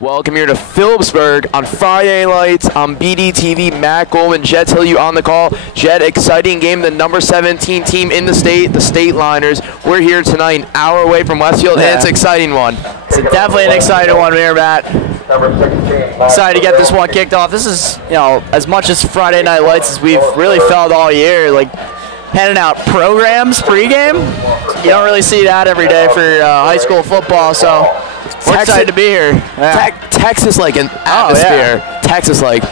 Welcome here to Phillipsburg on Friday nights on BDTV. Matt Goldman, Jed Tilyou on the call. Jed, exciting game, the number 17 team in the State Liners. We're here tonight, an hour away from Westfield, and it's an exciting one. It's definitely an exciting one here, Matt. Excited to get this one kicked off. This is, as much as Friday Night Lights as we've really felt all year, like handing out programs pregame. You don't really see that every day for high school football, so we're excited to be here. Texas-like an atmosphere. Texas-like.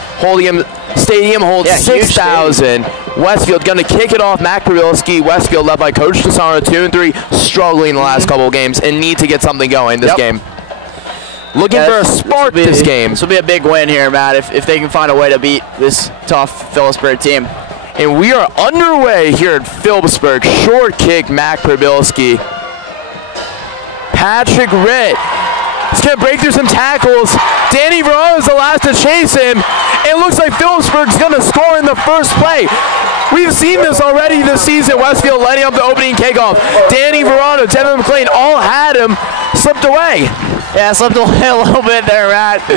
Stadium holds 6,000. Westfield going to kick it off. Mac Prabilski, Westfield led by Coach Desano, 2-3, struggling the last couple of games and need to get something going this game. Looking for a spark this game. This will be a big win here, Matt, if they can find a way to beat this tough Phillipsburg team. And we are underway here at Phillipsburg. Short kick, Mac Prabilski. Patrick Ritt. He's going to break through some tackles. Danny Verona is the last to chase him. It looks like Phillipsburg's going to score in the first play. We've seen this already this season. Westfield lighting up the opening kickoff. Danny Verona, Devin McLean all had him. Slipped away. Yeah, slipped away a little bit there, Matt.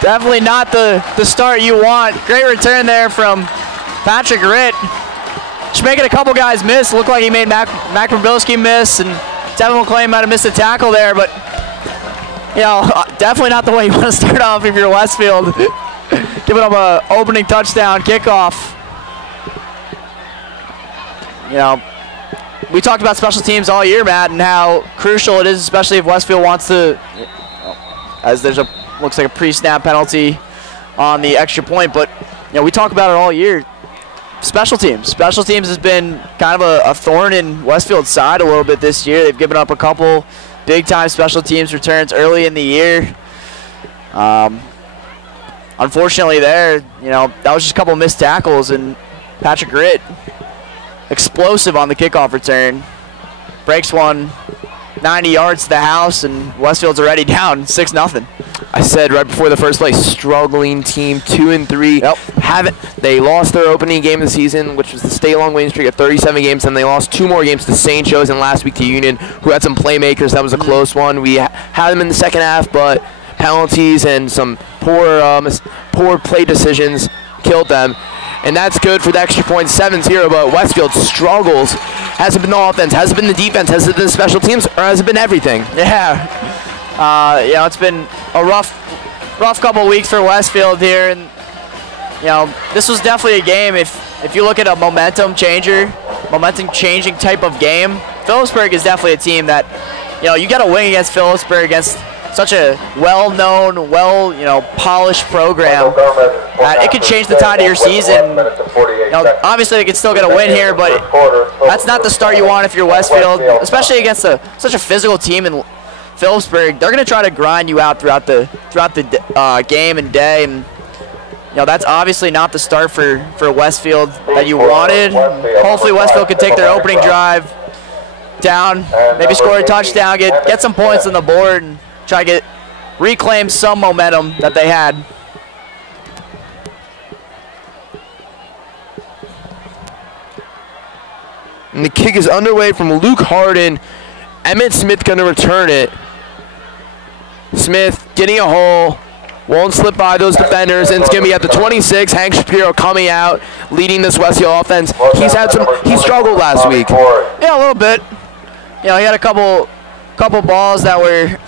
Definitely not the start you want. Great return there from Patrick Ritt. Just making a couple guys miss. Looked like he made Mac Prabilski miss, and Devin McLean might have missed a tackle there, but definitely not the way you want to start off if you're Westfield. Giving up an opening touchdown kickoff. We talked about special teams all year, Matt, and how crucial it is, especially if Westfield wants to, as there's looks like a pre-snap penalty on the extra point, but we talk about it all year. Special teams has been kind of a thorn in Westfield's side a little bit this year. They've given up a couple big-time special teams returns early in the year. Unfortunately that was just a couple missed tackles, and Patrick Ritt, explosive on the kickoff return, breaks one 90 yards to the house, and Westfield's already down 6-0. I said right before the first play, struggling team, 2-3. Yep. They lost their opening game of the season, which was the state long winning streak of 37 games, and they lost 2 more games to St. Joe's and last week to Union, who had some playmakers. That was a close one. We had them in the second half, but penalties and some poor play decisions killed them. And that's good for the extra point, 7-0, but Westfield struggles. Has it been the offense? Has it been the defense? Has it been the special teams? Or has it been everything? Yeah. It's been a rough couple of weeks for Westfield here, and this was definitely a game. If you look at a momentum changing type of game, Phillipsburg is definitely a team that you got to win against Phillipsburg, against such a well-known, polished program that it could change the tide of your season. Obviously they could still get a win here, but that's not the start you want if you're Westfield, especially against such a physical team in Phillipsburg. They're going to try to grind you out throughout the game and day, and that's obviously not the start for Westfield that you wanted. Hopefully Westfield could take their opening drive down, maybe score a touchdown, get some points on the board, and try to reclaim some momentum that they had. And the kick is underway from Luke Harden. Emmett Smith going to return it. Smith getting a hole. Won't slip by those defenders, and it's going to be at the 26. Hank Shapiro coming out, leading this Westfield offense. He struggled last week. Yeah, a little bit. He had a couple balls that were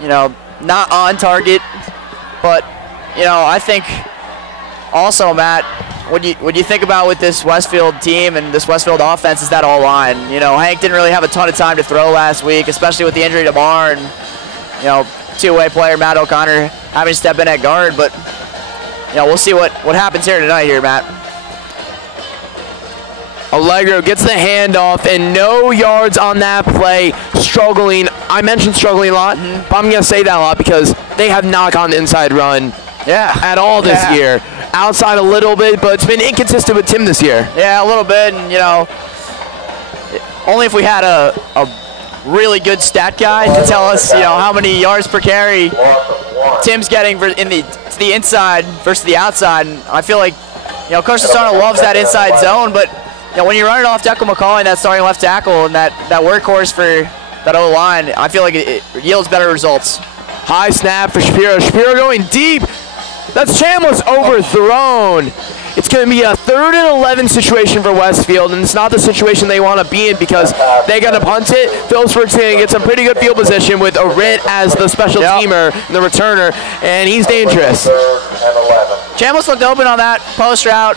not on target, but I think also, Matt, what you think about with this Westfield team and this Westfield offense is that all line. Hank didn't really have a ton of time to throw last week, especially with the injury to Barr, and two-way player Matt O'Connor having to step in at guard, but we'll see what happens here tonight here, Matt. Allegro gets the handoff, and no yards on that play. Struggling. I mentioned struggling a lot, but I'm going to say that a lot because they have not gone the inside run at all this year. Outside a little bit, but it's been inconsistent with Tim this year. Yeah, a little bit, and only if we had a really good stat guy to tell us how many yards per carry Tim's getting to the inside versus the outside. And I feel like Coach Desano loves that inside zone, but when you're running off Declan McCauley, that starting left tackle, and that workhorse for that O-line, I feel like it yields better results. High snap for Shapiro. Shapiro going deep. That's Chambliss overthrown. It's going to be a 3rd and 11 situation for Westfield, and it's not the situation they want to be in because they're going to punt it. Phillipsburg's going to get some pretty good field position with Arit as the special teamer, the returner, and he's dangerous. Chambliss looked open on that post route.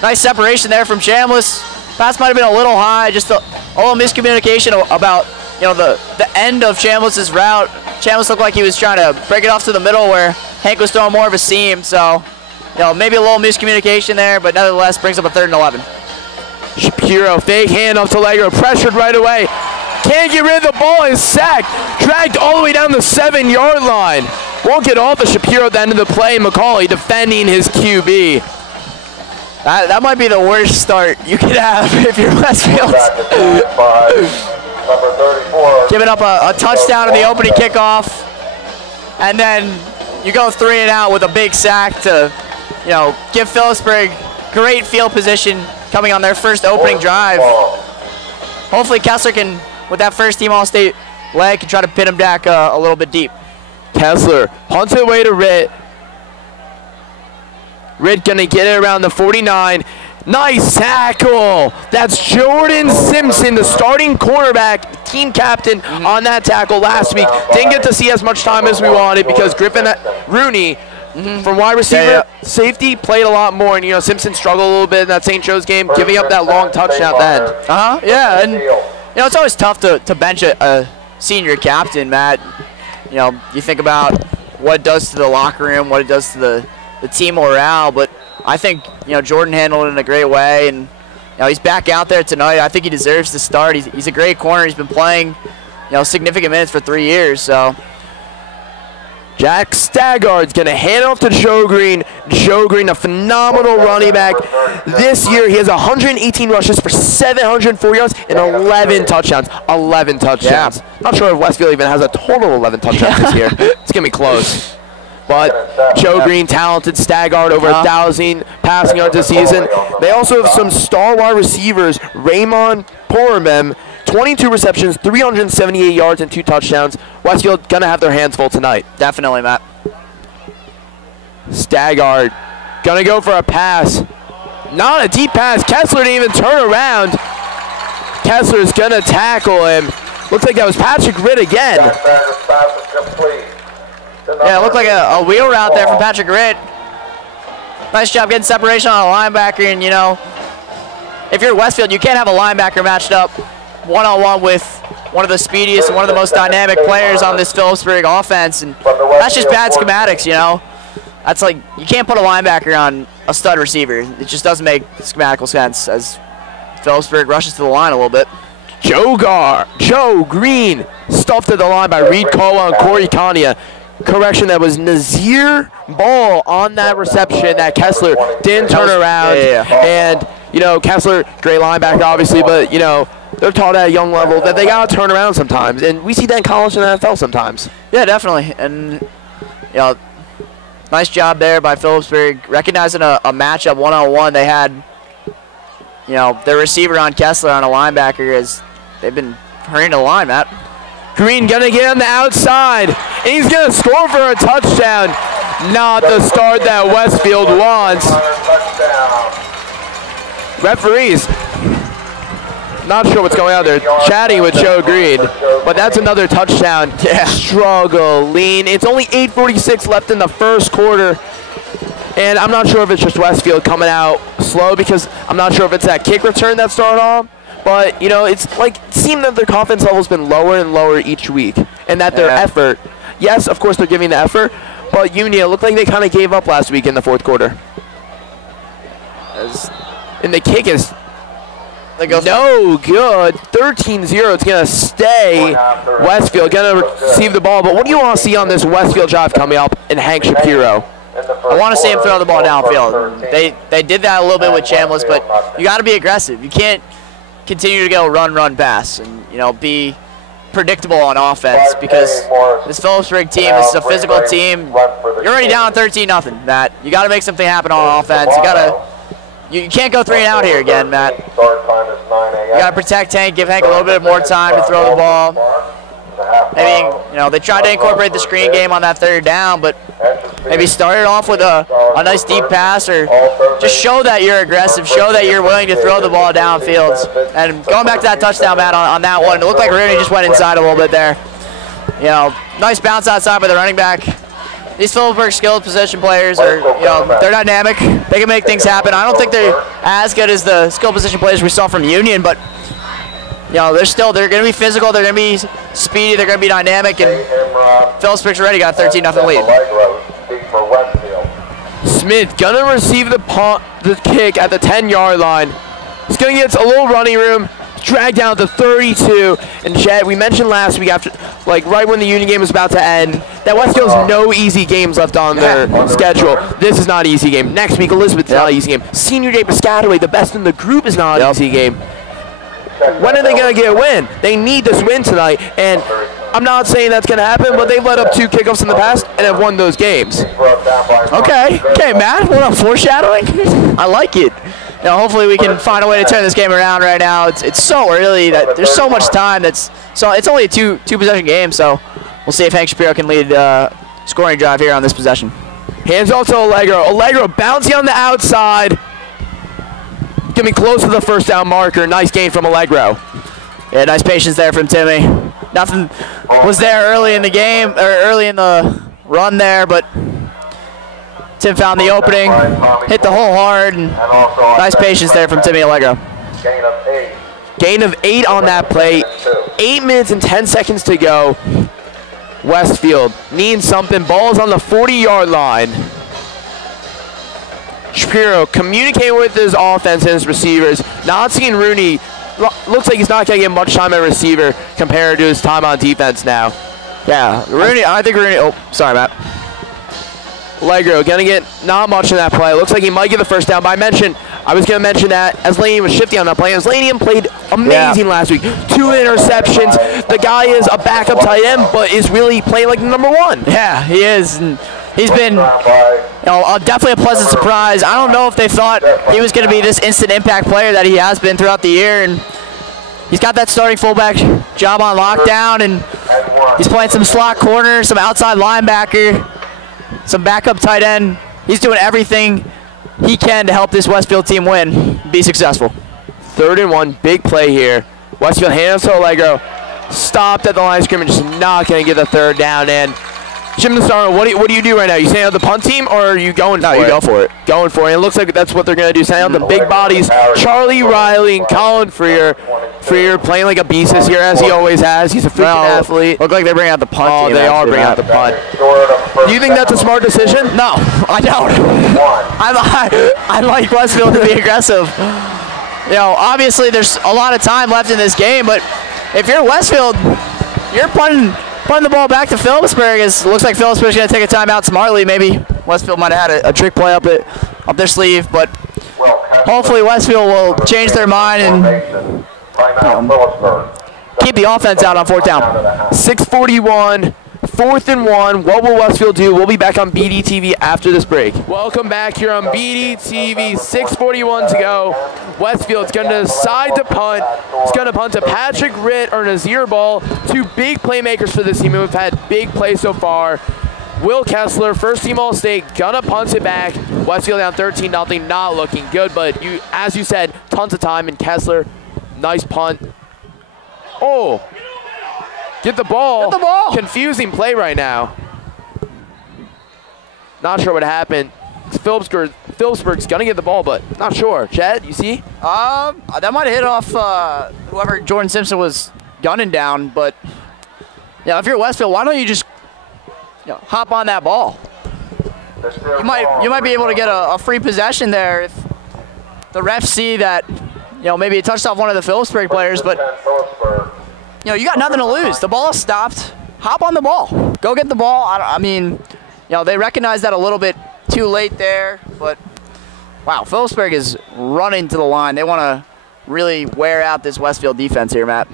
Nice separation there from Chambliss. Pass might have been a little high, just a little miscommunication about the end of Chambliss's route. Chambliss looked like he was trying to break it off to the middle where Hank was throwing more of a seam, so maybe a little miscommunication there, but nevertheless brings up a 3rd and 11. Shapiro, fake handoff to Allegro, pressured right away. Can't get rid of the ball, and sacked, dragged all the way down the 7-yard line. Won't get off of Shapiro at the end of the play. McCauley defending his QB. That might be the worst start you could have if you're Westfield. Giving up a touchdown in the opening kickoff, and then you go 3 and out with a big sack to give Phillipsburg great field position coming on their first opening drive. Hopefully Kessler can, with that first team All-State leg, can try to pin him back a little bit deep. Kessler hunts it away to Ritt. Ritt gonna get it around the 49. Nice tackle. That's Jordan Simpson, the starting cornerback, team captain on that tackle last week. Didn't get to see as much time as we wanted because Griffin Rooney from wide receiver, safety played a lot more, and Simpson struggled a little bit in that St. Joe's game, giving up that long touchdown at the end. Yeah, and it's always tough to bench a senior captain, Matt. You think about what it does to the locker room, what it does to the team morale, but I think Jordan handled it in a great way, and he's back out there tonight. I think he deserves to start. He's a great corner. He's been playing significant minutes for 3 years. So Jack Staggard's going to hand off to Joe Green. Joe Green, a phenomenal running back. This year, he has 118 rushes for 704 yards and 11 touchdowns. 11 touchdowns. Yeah. Not sure if Westfield even has a total of 11 touchdowns this year. It's going to be close. But Joe Green, talented. Staggard, over 1,000 passing yards this season. They also have some star wide receivers. Raymond Porabem, 22 receptions, 378 yards, and 2 touchdowns. Westfield going to have their hands full tonight. Definitely, Matt. Staggard going to go for a pass. Not a deep pass. Kessler didn't even turn around. Kessler's going to tackle him. Looks like that was Patrick Ritt again. Yeah, it looked like a wheel route there from Patrick Ritt. Nice job getting separation on a linebacker, and if you're Westfield, you can't have a linebacker matched up one-on-one with one of the speediest and one of the most dynamic players on this Phillipsburg offense, and that's just bad schematics, That's like, you can't put a linebacker on a stud receiver. It just doesn't make schematical sense as Phillipsburg rushes to the line a little bit. Joe Green stuffed at the line by Reed Caldwell and Corey Kania. Correction, that was Nazir Ball on that reception that Kessler didn't turn around. And, Kessler, great linebacker, obviously, but, they're taught at a young level that they got to turn around sometimes. And we see that in college and NFL sometimes. Yeah, definitely. And, nice job there by Phillipsburg. Recognizing a matchup one-on-one, they had, their receiver on Kessler on a linebacker as they've been hurrying to the line, Matt. Green going to get on the outside, and he's going to score for a touchdown. Not the start that Westfield wants. Referees, not sure what's going on there. Chatting with Joe Green, but that's another touchdown. Yeah. Struggling. It's only 8:46 left in the first quarter, and I'm not sure if it's just Westfield coming out slow because I'm not sure if it's that kick return that started off. But, it's like it seemed that their confidence level's been lower and lower each week, and that their effort, yes, of course they're giving the effort, but it looked like they kind of gave up last week in the fourth quarter. And the kick is no good. 13-0. It's going to stay Westfield. Going to receive the ball. But what do you want to see on this Westfield drive coming up in Hank Shapiro? I want to see him throw the ball downfield. They did that a little bit with Chambliss, but you got to be aggressive. You can't continue to go run, pass, and be predictable on offense because this Phillipsburg team is a physical team. You're already down 13-0, Matt. You got to make something happen on offense. You can't go 3 and out here again, Matt. You got to protect Hank, give Hank a little bit more time to throw the ball. maybe, you know, they tried to incorporate the screen game on that third down, but maybe started off with a nice deep pass, or just show that you're aggressive, show that you're willing to throw the ball downfield. And going back to that touchdown, Matt, on that one, it looked like Rooney just went inside a little bit there. You know, nice bounce outside by the running back. These Phillipsburg skilled position players are, you know, they're dynamic. They can make things happen. I don't think they're as good as the skilled position players we saw from Union, but you know, they're going to be physical, they're going to be speedy, they're going to be dynamic, and Phillipsburg's already got a 13-0 lead. Smith gonna receive the kick at the 10-yard line. He's gonna get a little running room. Dragged down to 32, and Jed, we mentioned last week after, like right when the Union game was about to end, that Westfield's no easy games left on their schedule. This is not an easy game. Next week, Elizabeth's not an easy game. Senior day Piscataway, the best in the group, is not an easy game. When are they gonna get a win? They need this win tonight, and I'm not saying that's gonna happen, but they've let up 2 kickoffs in the past and have won those games. Okay, Matt, what up, foreshadowing? I like it. You know, hopefully we can find a way to turn this game around right now. It's so early that there's so much time. It's only a two possession game, so we'll see if Hank Shapiro can lead scoring drive here on this possession. Hands off to Allegro. Allegro bouncing on the outside. Getting close to the first down marker. Nice gain from Allegro. Yeah, nice patience there from Timmy. Nothing was there early in the game, or early in the run there, but Tim found the opening, hit the hole hard, and nice patience there from Timmy Allegro. Gain of 8 on that play. 8 minutes and 10 seconds to go. Westfield needs something. Ball's on the 40-yard line. Shapiro communicating with his offense and his receivers. Not seeing Rooney. Looks like he's not going to get much time at receiver compared to his time on defense now. Yeah, Rooney. I think Rooney. Oh, sorry, Matt. Allegro gonna get not much in that play. Looks like he might get the first down. But I was gonna mention that Aslanian was shifty on that play. Aslanian played amazing last week. 2 interceptions. The guy is a backup tight end, but is really playing like number 1. Yeah, he is. And he's been, you know, definitely a pleasant surprise. I don't know if they thought he was gonna be this instant impact player that he has been throughout the year, and he's got that starting fullback job on lockdown, and he's playing some slot corner, some outside linebacker, some backup tight end. He's doing everything he can to help this Westfield team win, be successful. 3rd and 1, big play here. Westfield hands to Allegro. Stopped at the line of scrimmage, just not going to get the 3rd down. And Jim Nassaro, what do you do right now? You sending out the punt team, or are you going for it? No, you go for it. Going for it. And it looks like that's what they're going to do. Send out the big bodies. Charlie Riley and Colin Freer. Freer playing like a beast this year, as he always has. He's a freaking athlete. Look like they bring out the punt. Oh, they are bringing out the punt. Do you think that's a smart decision? No, I don't. I like Westfield to be aggressive. You know, obviously there's a lot of time left in this game, but if you're Westfield, you're punting the ball back to Phillipsburg. It looks like Phillipsburg's going to take a timeout smartly. Maybe Westfield might have had a trick play up their sleeve, but hopefully Westfield will change their mind and keep the offense out on 4th down. 6:41, 4th and 1. What will Westfield do? We'll be back on BDTV after this break. Welcome back here on BDTV. 6:41 to go. Westfield's going to decide to punt. It's going to punt to Patrick Ritt or Nazir Ball. 2 big playmakers for this team who have had big plays so far. Will Kessler, first team All-State, gonna punt it back. Westfield down 13-0, not looking good, but as you said, tons of time, and Kessler, nice punt. Oh, get the ball. Get the ball. Confusing play right now. Not sure what happened. Phillipsburg's gonna get the ball, but not sure. Chad, you see? That might have hit off whoever Jordan Simpson was gunning down, but yeah, if you're Westfield, why don't you just hop on that ball? You might be able to get a free possession there if the refs see that, maybe it touched off one of the Phillipsburg players, but you got nothing to lose. The ball is stopped. Hop on the ball. Go get the ball. I mean, they recognize that a little bit too late there, but wow, Phillipsburg is running to the line. They want to really wear out this Westfield defense here, Matt.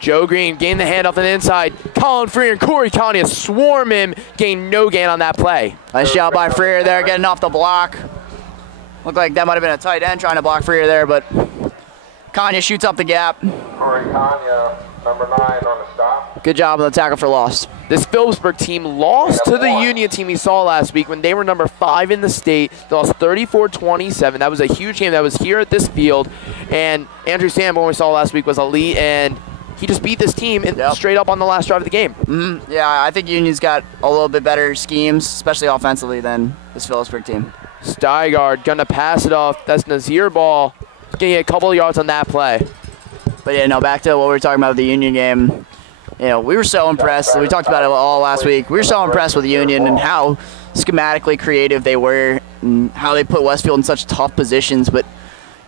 Joe Green gained the handoff on the inside. Colin Freer and Corey Kanye swarm him. Gained no gain on that play. Nice job by Freer there, getting off the block. Looked like that might have been a tight end trying to block Freer there, but Kanye shoots up the gap. Corey Kanye Number 9 on the stop. Good job on the tackle for loss. This Phillipsburg team lost to the Union team we saw last week when they were number 5 in the state. They lost 34-27. That was a huge game that was here at this field. And Andrew Sanborn we saw last week was elite, and he just beat this team straight up on the last drive of the game. Yeah, I think Union's got a little bit better schemes, especially offensively, than this Phillipsburg team. Steigard gonna pass it off. That's Nazir ball. He's gonna get a couple of yards on that play. But yeah, no, back to what we were talking about with the Union game. You know, we were so impressed. We talked about it all last week. We were so impressed with the Union and how schematically creative they were and how they put Westfield in such tough positions. But,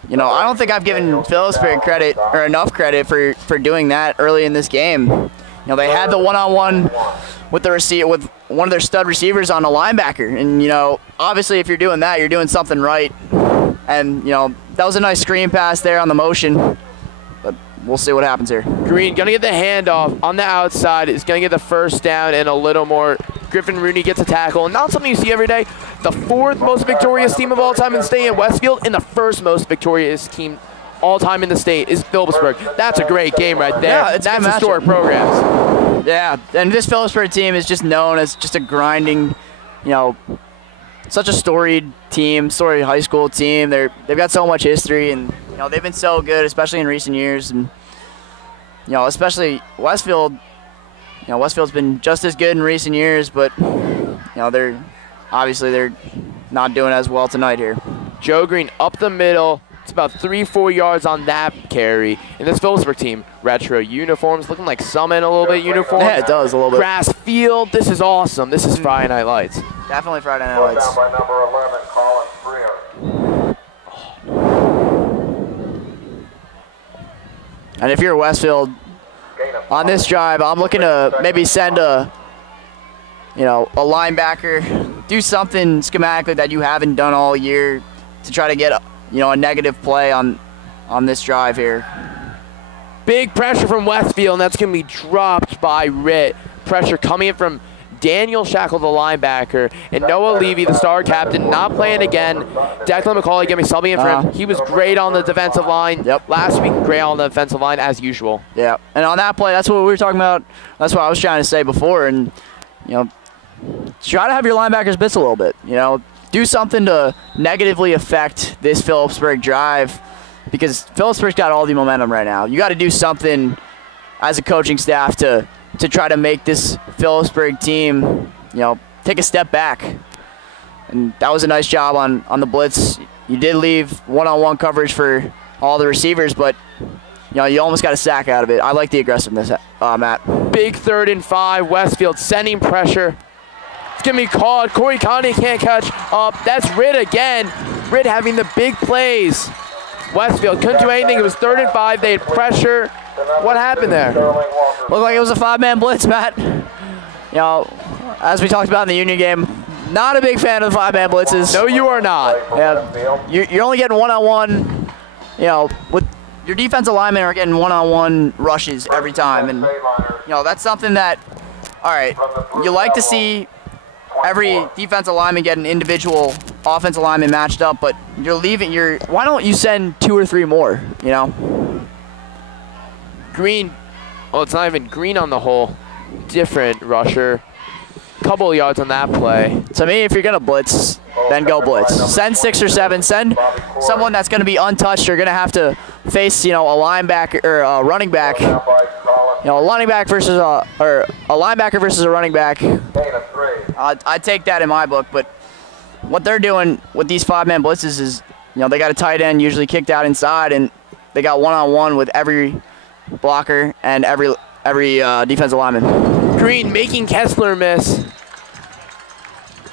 you know, I don't think I've given Phillipsburg credit or enough credit for doing that early in this game. You know, they had the one-on-one with one of their stud receivers on a linebacker. And, you know, obviously if you're doing that, you're doing something right. And, you know, that was a nice screen pass there on the motion. We'll see what happens here. Green gonna get the handoff on the outside. Is gonna get the first down and a little more. Griffin Rooney gets a tackle. Not something you see every day. The 4th most victorious team of all time in the state in Westfield, and the 1st most victorious team all time in the state is Phillipsburg. That's a great game right there. Yeah, that's historic programs. Yeah, and this Phillipsburg team is just known as just a grinding, you know, such a storied team, storied high school team. They've got so much history, and you know they've been so good, especially in recent years. And you know, especially Westfield. You know, Westfield's been just as good in recent years, but you know they're not doing as well tonight here. Joe Green up the middle. It's about 3-4 yards on that carry. And this Phillipsburg team, retro uniforms, looking like Summit a little bit uniforms. Yeah, it does a little bit. Grass field. This is awesome. This is Friday Night Lights. Definitely Friday Night Lights. Down by number 11, Colin Freer. And if you're Westfield on this drive, I'm looking to maybe send a linebacker, do something schematically that you haven't done all year to try to get a negative play on this drive here. Big pressure from Westfield, and that's going to be dropped by Ritt. Pressure coming in from Daniel Shackle, the linebacker, and Noah Levy, the star captain, not playing again. Declan McCauley going to be subbing in for him. He was great on the defensive line. Last week, great on the defensive line as usual. Yeah, and on that play, that's what we were talking about. That's what I was trying to say before. And, try to have your linebackers blitz a little bit. Do something to negatively affect this Phillipsburg drive, because Phillipsburg's got all the momentum right now. You got to do something as a coaching staff to try to make this Phillipsburg team, take a step back. And that was a nice job on the blitz. You did leave one-on-one coverage for all the receivers, but you almost got a sack out of it. I like the aggressiveness, Matt. Big 3rd and 5. Westfield sending pressure. It's going to be caught. Corey Conley can't catch up. That's Ritt again. Ritt having the big plays. Westfield couldn't do anything. It was 3rd and 5. They had pressure. What happened there? Looked like it was a 5-man blitz, Matt. As we talked about in the Union game, not a big fan of the 5-man blitzes. No, you are not. Yeah, you're only getting one-on-one. With your defensive linemen are getting one-on-one rushes every time, and that's something that, all right, you like to see every defensive lineman get an individual offensive lineman matched up, but why don't you send 2 or 3 more? Green, well, it's not even Green on the hole. Different rusher. Couple of yards on that play. To me, if you're going to blitz, then go blitz. Send 6 or 7. Send someone that's going to be untouched. You're going to have to face, a linebacker or a running back. A linebacker versus a linebacker versus a running back. I'd take that in my book, but what they're doing with these 5-man blitzes is, they got a tight end usually kicked out inside, and they got one-on-one with every blocker and every defensive lineman. Green making Kessler miss.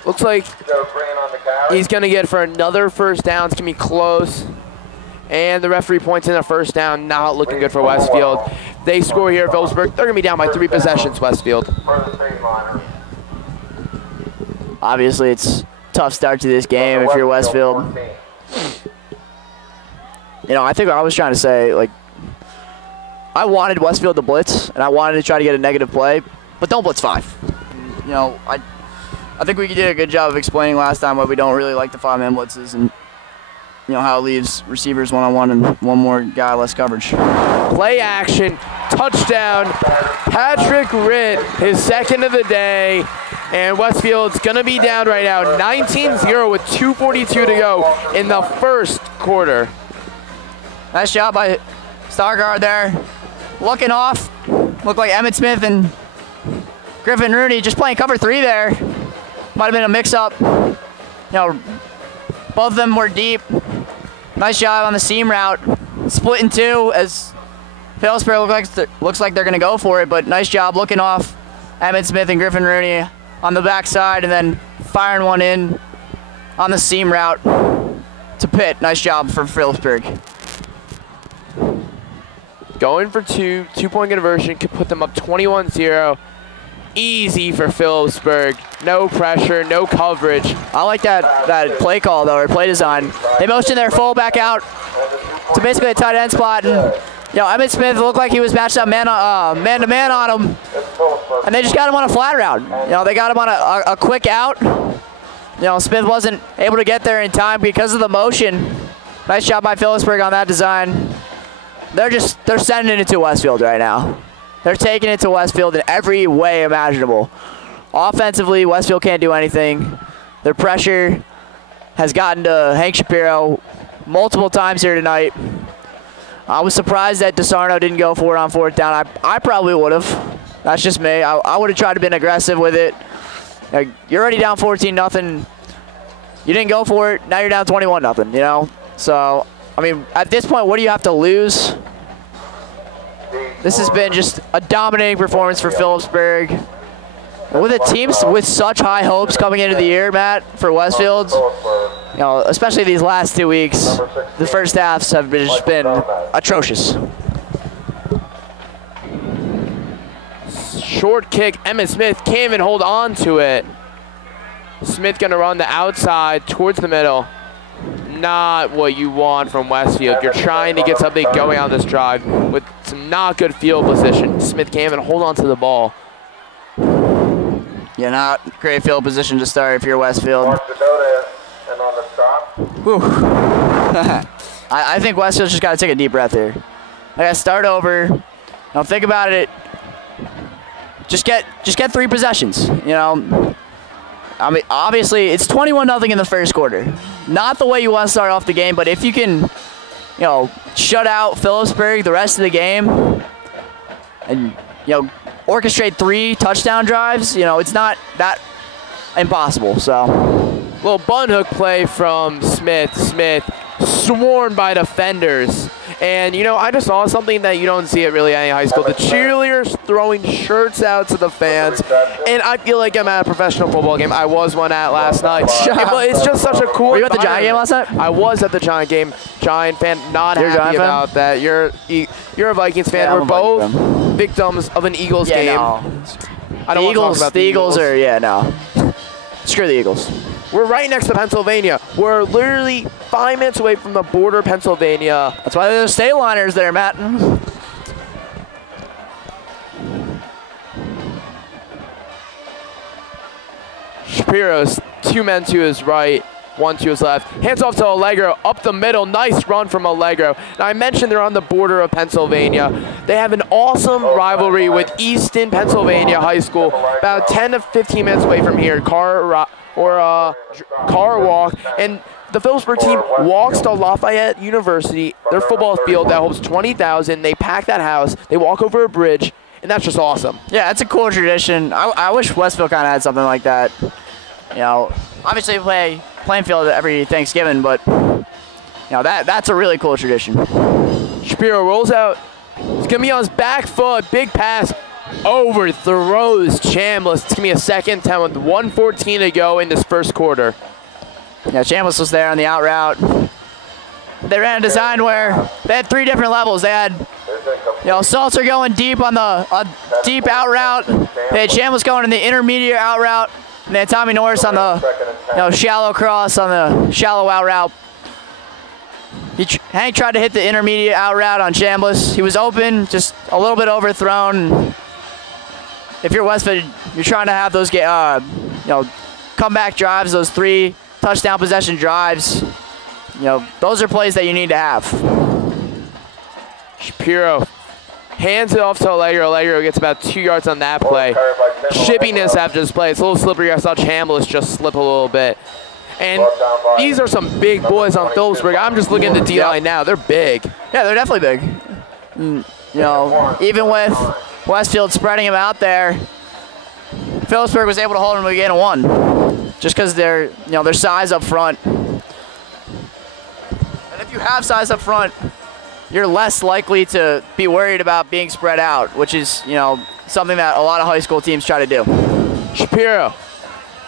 Looks like he's going to get for another first down. It's going to be close. And the referee points in a first down. Not looking good for Westfield. They score here at Phillipsburg. They're going to be down by 3 possessions, Westfield. Obviously, it's a tough start to this game if you're Westfield. I think I was trying to say, I wanted Westfield to blitz, and I wanted to try to get a negative play, but don't blitz 5. I think we did a good job of explaining last time why we don't really like the 5-man blitzes, and how it leaves receivers one-on-one and one more guy less coverage. Play action touchdown. Patrick Ritt, his second of the day. And Westfield's going to be down right now 19-0 with 2:42 to go in the first quarter. Nice job by Stargard there. Looking off. Looked like Emmett Smith and Griffin Rooney just playing cover 3 there. Might have been a mix-up. You know, both of them were deep. Nice job on the seam route. Split in 2 as Phillipsburg looks like they're going to go for it, but nice job looking off Emmett Smith and Griffin Rooney on the backside and then firing one in on the seam route to Pitt. Nice job for Phillipsburg. Going for 2-point conversion could put them up 21-0. Easy for Phillipsburg. No pressure, no coverage. I like that play call though, or play design. They motioned their fullback out to basically a tight end spot, and Emmett Smith looked like he was matched up man to man on him, and they just got him on a flat route. They got him on a quick out. Smith wasn't able to get there in time because of the motion. Nice job by Phillipsburg on that design. They're sending it to Westfield right now. They're taking it to Westfield in every way imaginable. Offensively, Westfield can't do anything. Their pressure has gotten to Hank Shapiro multiple times here tonight. I was surprised that DeSarno didn't go for it on 4th down. I probably would have. That's just me. I would have tried to been aggressive with it. You're already down 14-0. You didn't go for it. Now you're down 21-0. So, I mean, at this point, what do you have to lose? This has been just a dominating performance for Phillipsburg. With a team with such high hopes coming into the year, Matt, for Westfield, especially these last 2 weeks, the first halves have just been atrocious. Short kick, Emmett Smith can't even hold on to it. Smith gonna run the outside towards the middle. Not what you want from Westfield. You're trying to get something going on this drive with some not good field position. Smith can't even hold on to the ball. Yeah, not great field position to start if you're Westfield. Whew. I think Westfield's just got to take a deep breath here. I got to start over. Now think about it. Just get 3 possessions. I mean, obviously, it's 21-0 in the first quarter. Not the way you want to start off the game, but if you can, shut out Phillipsburg the rest of the game and, orchestrate 3 touchdown drives, it's not that impossible, so. Little bun hook play from Smith. Smith swarmed by defenders. And, I just saw something that you don't see at really any high school. The cheerleaders throwing shirts out to the fans. And I feel like I'm at a professional football game. I was one at last night. But it's just such a cool Were you at the Giant game last night? I was at the Giant game. Giant fan, not happy about that. You're a Vikings fan. Yeah, we're both victims of an Eagles game. No. I don't want to talk about the Eagles are, no. Screw the Eagles. We're right next to Pennsylvania. We're literally 5 minutes away from the border of Pennsylvania. That's why there's state liners there, Matt. Shapiro's 2 men to his right, 1 to his left. Hands off to Allegro, up the middle. Nice run from Allegro. Now, I mentioned they're on the border of Pennsylvania. They have an awesome rivalry with Easton, Pennsylvania High School, about 10 to 15 minutes away from here. Car walk, and the Phillipsburg team walks to Lafayette University, their football field that holds 20,000. They pack that house, they walk over a bridge, and that's just awesome. Yeah, it's a cool tradition. I wish Westfield kind of had something like that. Obviously we play playing field every Thanksgiving, but that's a really cool tradition. Shapiro rolls out. He's gonna be on his back foot, big pass. Overthrows Chambliss. It's going to be a 2nd and 10 with 1:14 to go in this first quarter. Yeah, Chambliss was there on the out route. They ran a design where they had 3 different levels. They had, Salter going deep on the deep out route. They had Chambliss going in the intermediate out route. And they had Tommy Norris on the shallow cross on the shallow out route. Hank tried to hit the intermediate out route on Chambliss. He was open, just a little bit overthrown. If you're Westfield, you're trying to have those comeback drives, those 3 touchdown possession drives. Those are plays that you need to have. Shapiro Hands it off to Allegro. Allegro gets about 2 yards on that play. Chippiness after this play. It's a little slippery. I saw Chambliss just slip a little bit. And these are some big boys on Phillipsburg. I'm just looking at the D-line now. They're big. Yeah, they're definitely big. You know, even with Westfield spreading them out there, Phillipsburg was able to hold them to a gain of 1, just because their size up front. And if you have size up front, you're less likely to be worried about being spread out, which is something that a lot of high school teams try to do. Shapiro.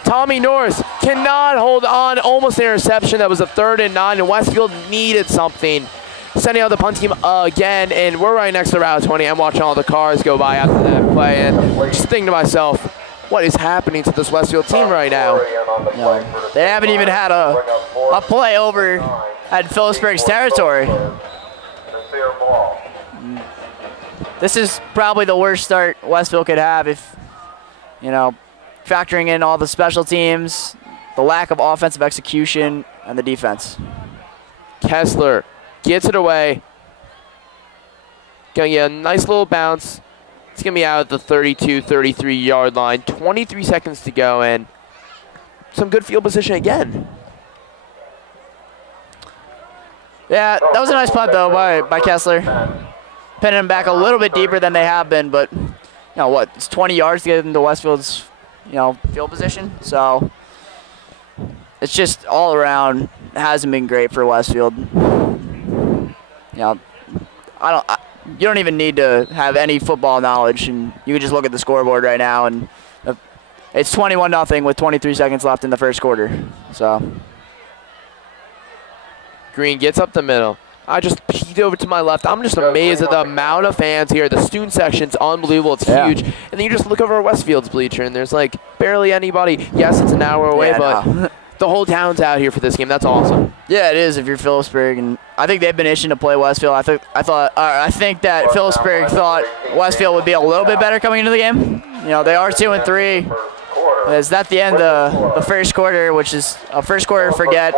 Tommy Norris cannot hold on. Almost an interception. That was a 3rd and 9, and Westfield needed something. Sending out the punt team again, and we're right next to Route 20. I'm watching all the cars go by after that play, and just thinking to myself, what is happening to this Westfield team right now? They haven't even had a play over at Phillipsburg's territory. This is probably the worst start Westfield could have if, factoring in all the special teams, the lack of offensive execution, and the defense. Kessler gets it away. Gonna get a nice little bounce. It's gonna be out at the 32, 33-yard line. 23 seconds to go, and some good field position again. Yeah, that was a nice punt though by Kessler. Pinning him back a little bit deeper than they have been, but it's 20 yards to get into Westfield's field position. So it's just all around hasn't been great for Westfield. You don't even need to have any football knowledge, and you can just look at the scoreboard right now, and it's 21-0 with 23 seconds left in the first quarter. So Green gets up the middle. I just peeked over to my left. I'm just amazed at the amount of fans here. The student section's unbelievable. It's huge. And then you just look over at Westfield's bleacher, and there's like barely anybody. Yes, it's an hour away, but the whole town's out here for this game. That's awesome. Yeah, it is if you're Phillipsburg, and I think they've been itching to play Westfield. I think that Phillipsburg thought Westfield would be a little bit better coming into the game. They are 2-3. It's at the end of the first quarter, which is a first quarter forget.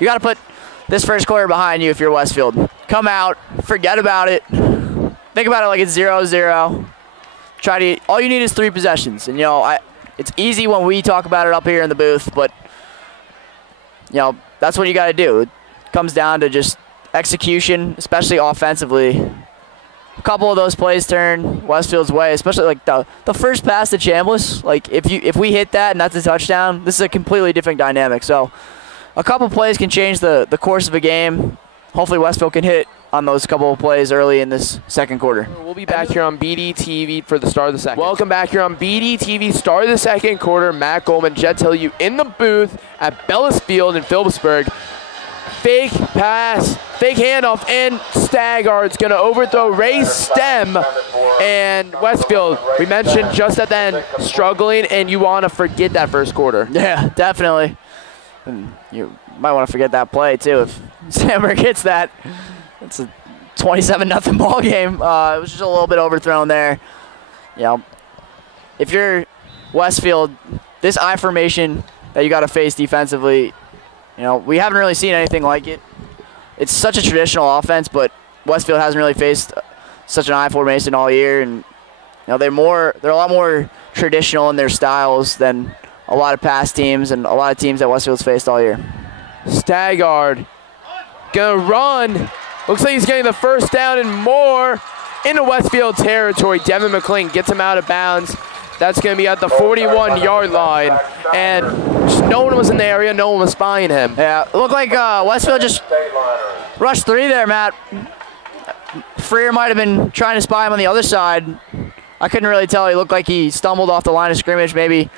You got to put this first quarter behind you if you're Westfield. Come out, forget about it. Think about it like it's 0-0. All you need is 3 possessions, and it's easy when we talk about it up here in the booth, but that's what you got to do. It comes down to just execution, especially offensively. A couple of those plays turn Westfield's way, especially like the first pass to Chambliss. Like if we hit that and that's a touchdown, this is a completely different dynamic. So a couple plays can change the course of a game. Hopefully Westfield can hit on those couple of plays early in this second quarter. We'll be back here on BDTV for the start of the second. Welcome back here on BDTV, start of the second quarter. Matt Goldman, Jed Tilyou in the booth at Bellis Field in Phillipsburg. Fake pass, fake handoff, and Staggard's going to overthrow Ray Stem. And Westfield, we mentioned just at the end, struggling, and you want to forget that first quarter. Yeah, definitely. And you might want to forget that play, too, if Stamberg hits that. It's a 27-0 ball game. It was just a little bit overthrown there. If you're Westfield, this I formation that you got to face defensively, we haven't really seen anything like it. It's such a traditional offense, but Westfield hasn't really faced such an I formation all year, and they're a lot more traditional in their styles than a lot of past teams and a lot of teams that Westfield's faced all year. Staggard gonna run. Looks like he's getting the first down and more into Westfield territory. Devin McLean gets him out of bounds. That's going to be at the 41-yard line. And no one was in the area. No one was spying him. Yeah, it looked like Westfield just rushed 3 there, Matt. Freer might have been trying to spy him on the other side. I couldn't really tell. He looked like he stumbled off the line of scrimmage, maybe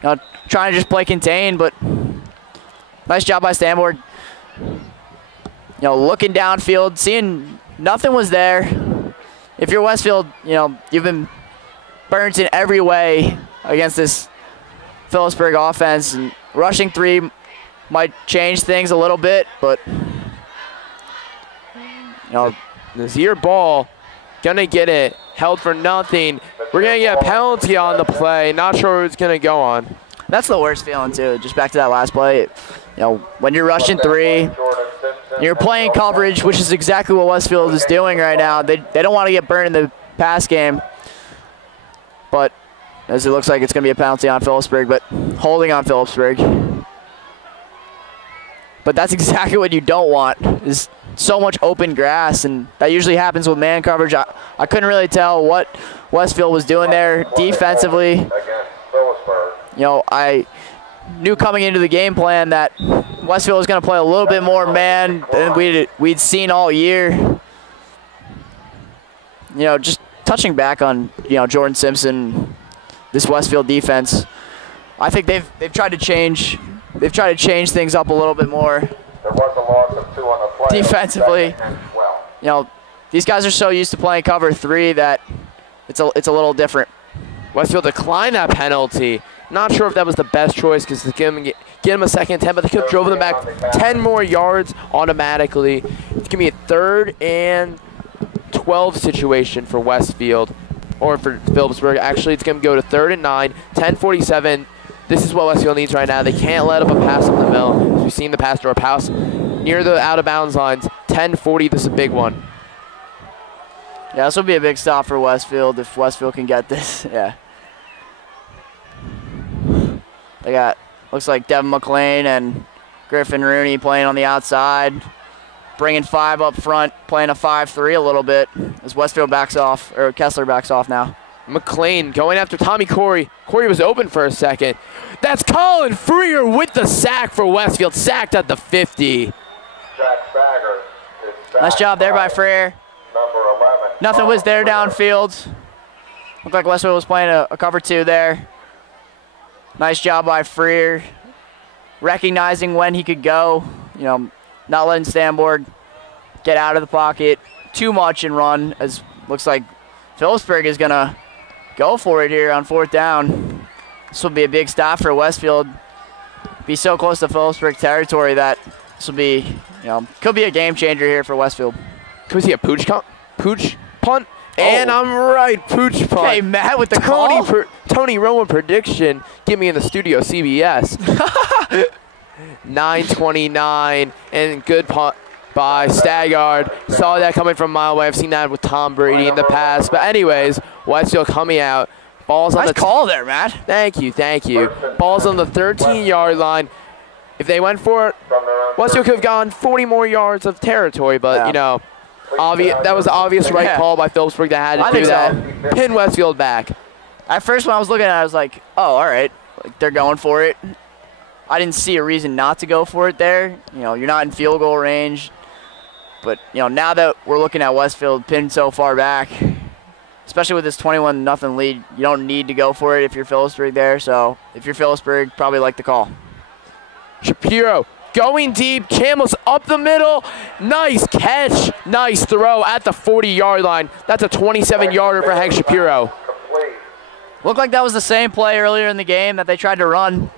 trying to just play contain. But nice job by Stanford. Looking downfield, seeing nothing was there. If you're Westfield, you've been burnt in every way against this Phillipsburg offense, and rushing 3 might change things a little bit, but Nazir Ball gonna get it, held for nothing. We're gonna get a penalty on the play. Not sure who it's gonna go on. That's the worst feeling too. Just back to that last play. When you're rushing 3, You're playing coverage, which is exactly what Westfield is doing right now. They don't want to get burned in the pass game. But as it looks like it's going to be a penalty on Phillipsburg, but holding on Phillipsburg. But that's exactly what you don't want, is so much open grass, and that usually happens with man coverage. I couldn't really tell what Westfield was doing there defensively. You know, I knew coming into the game plan that Westfield was going to play a little bit more man than we'd seen all year. You know, just touching back on, you know, Jordan Simpson, this Westfield defense, I think they've tried to change. They've tried to change things up a little bit more. There was a loss of 2 on the play. Defensively, you know, these guys are so used to playing cover 3 that it's a little different. Westfield declined that penalty. Not sure if that was the best choice because to get him a second 10, but they could have driven them back 10 more yards automatically. It's going to be a 3rd and 12 situation for Westfield, or for Phillipsburg. Actually, it's going to go to 3rd and 9, 10:47. This is what Westfield needs right now. They can't let up a pass up the middle. We've seen the pass drop house near the out-of-bounds lines. 10:40, this is a big one. Yeah, this will be a big stop for Westfield if Westfield can get this. Yeah. They got, looks like Devin McLean and Griffin Rooney playing on the outside, bringing 5 up front, playing a 5-3 a little bit as Westfield backs off, or Kessler backs off now. McLean going after Tommy Corey. Corey was open for a second. That's Colin Freer with the sack for Westfield. Sacked at the 50. Nice job there by Freer. Number 11. Nothing was there downfield. Looked like Westfield was playing a cover 2 there. Nice job by Freer, recognizing when he could go. You know, not letting Stanborg get out of the pocket too much and run, as looks like Phillipsburg is going to go for it here on 4th down. This will be a big stop for Westfield. Be so close to Phillipsburg territory that this will be, you know, could be a game changer here for Westfield. Could we see a pooch punt? And I'm right, pooch punt. Hey, Matt with the call. Tony Rowan prediction. Get me in the studio, CBS. 9:29 and good punt by Staggard. Saw that coming from a mile away. I've seen that with Tom Brady in the past. But anyways, Westfield coming out. Ball's on nice the call there, Matt. Thank you. Ball's on the 13-yard line. If they went for it, Westfield could have gone 40 more yards of territory, but yeah. you know, that was the obvious right call by Phillipsburg that had to do that. Pin Westfield back. At first, when I was looking at it, I was like, oh, all right, like, they're going for it. I didn't see a reason not to go for it there. You know, you're not in field goal range. But, you know, now that we're looking at Westfield pinned so far back, especially with this 21-0 lead, you don't need to go for it if you're Phillipsburg there. So if you're Phillipsburg, probably like the call. Shapiro going deep. Chambliss up the middle. Nice catch. Nice throw at the 40-yard line. That's a 27-yarder for Hank Shapiro. Looked like that was the same play earlier in the game that they tried to run.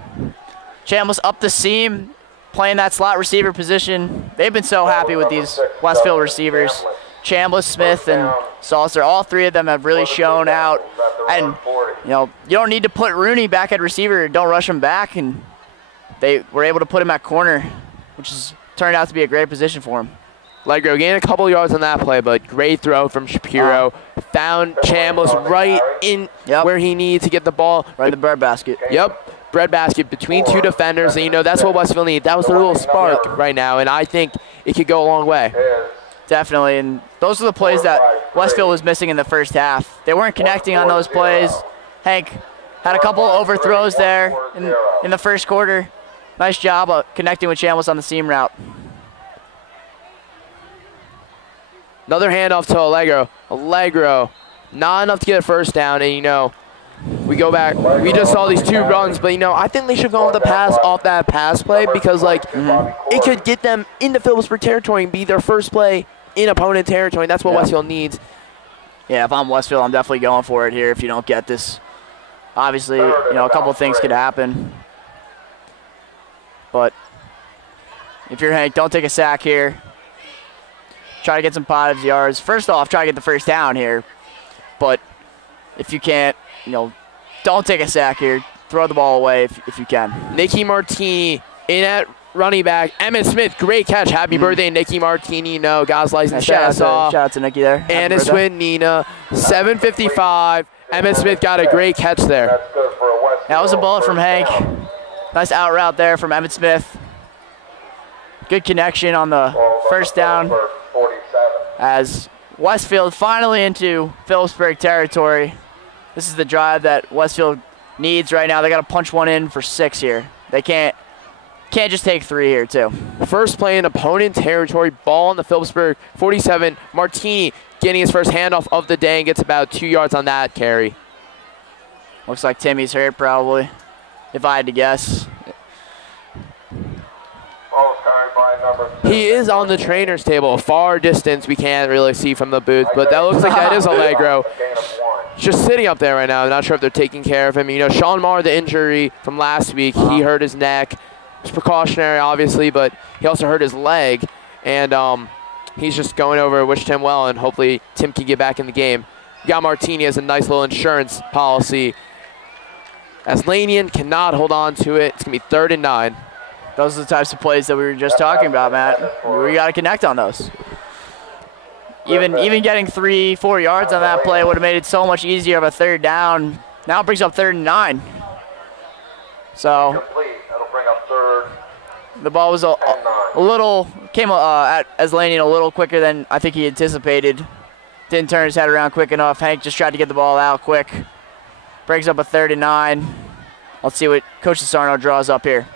Chambliss up the seam, playing that slot receiver position. They've been so happy with these Westfield receivers. Chambliss, Smith, and Salzer, all 3 of them have really shown out. And, you know, you don't need to put Rooney back at receiver. Don't rush him back. And they were able to put him at corner, which has turned out to be a great position for him. Legro gained a couple yards on that play, but great throw from Shapiro. Found Chambliss right in where he needs to get the ball. Right in the breadbasket. Yep, breadbasket between 2 defenders, and you know that's what Westfield needs. That was their little spark right now, and I think it could go a long way. Definitely, and those are the plays that Westfield was missing in the first half. They weren't connecting on those plays. Hank had a couple overthrows there in the first quarter. Nice job of connecting with Chambliss on the seam route. Another handoff to Allegro. Allegro, not enough to get a first down, and you know, we go back. We just saw these 2 runs, but you know, I think they should go on the pass off that pass play because like it could get them into Phillipsburg territory and be their first play in opponent territory. And that's what Westfield needs. Yeah, if I'm Westfield, I'm definitely going for it here. If you don't get this, obviously, you know, a couple of things could happen. But if you're Hank, don't take a sack here. Try to get some positive yards. First off, try to get the first down here. But if you can't, you know, don't take a sack here. Throw the ball away if you can. Nicky Martini in at running back, Emmett Smith, great catch. Happy birthday, Nikki Martini. No, God's license. Shout out to Nikki there. Anna Swin, Nina, 7:55. Emmett Smith got a great catch there. That's good for a Westfield. That was a bullet from Hank. Nice out route there from Emmett Smith. Good connection on the first down 47. as Westfield finally into Phillipsburg territory. This is the drive that Westfield needs right now. They got to punch one in for 6 here. They can't just take 3 here too. First play in opponent territory, ball on the Phillipsburg 47. Martini getting his first handoff of the day and gets about 2 yards on that carry. Looks like Timmy's hurt probably, if I had to guess. Ball carried by number 2. He is on the trainer's table, a far distance we can't really see from the booth, but that looks like that is Allegro. Gain of 1. He's just sitting up there right now. I'm not sure if they're taking care of him. You know, Sean Marr, the injury from last week, he hurt his neck. It's precautionary, obviously, but he also hurt his leg, and he's just going over, wished him well, and hopefully Tim can get back in the game. You got Martini as a nice little insurance policy. As Lanian cannot hold on to it, it's going to be 3rd and 9. Those are the types of plays that we were just talking about, Matt. We got to connect on those. Even getting 3-4 yards on that play would have made it so much easier of a 3rd down. Now it brings up 3rd and 9. So Complete. That'll bring up 3rd. the ball was a little, came at Lanian a little quicker than I think he anticipated. Didn't turn his head around quick enough. Hank just tried to get the ball out quick. Brings up a 3rd and 9. Let's see what Coach Sarno draws up here.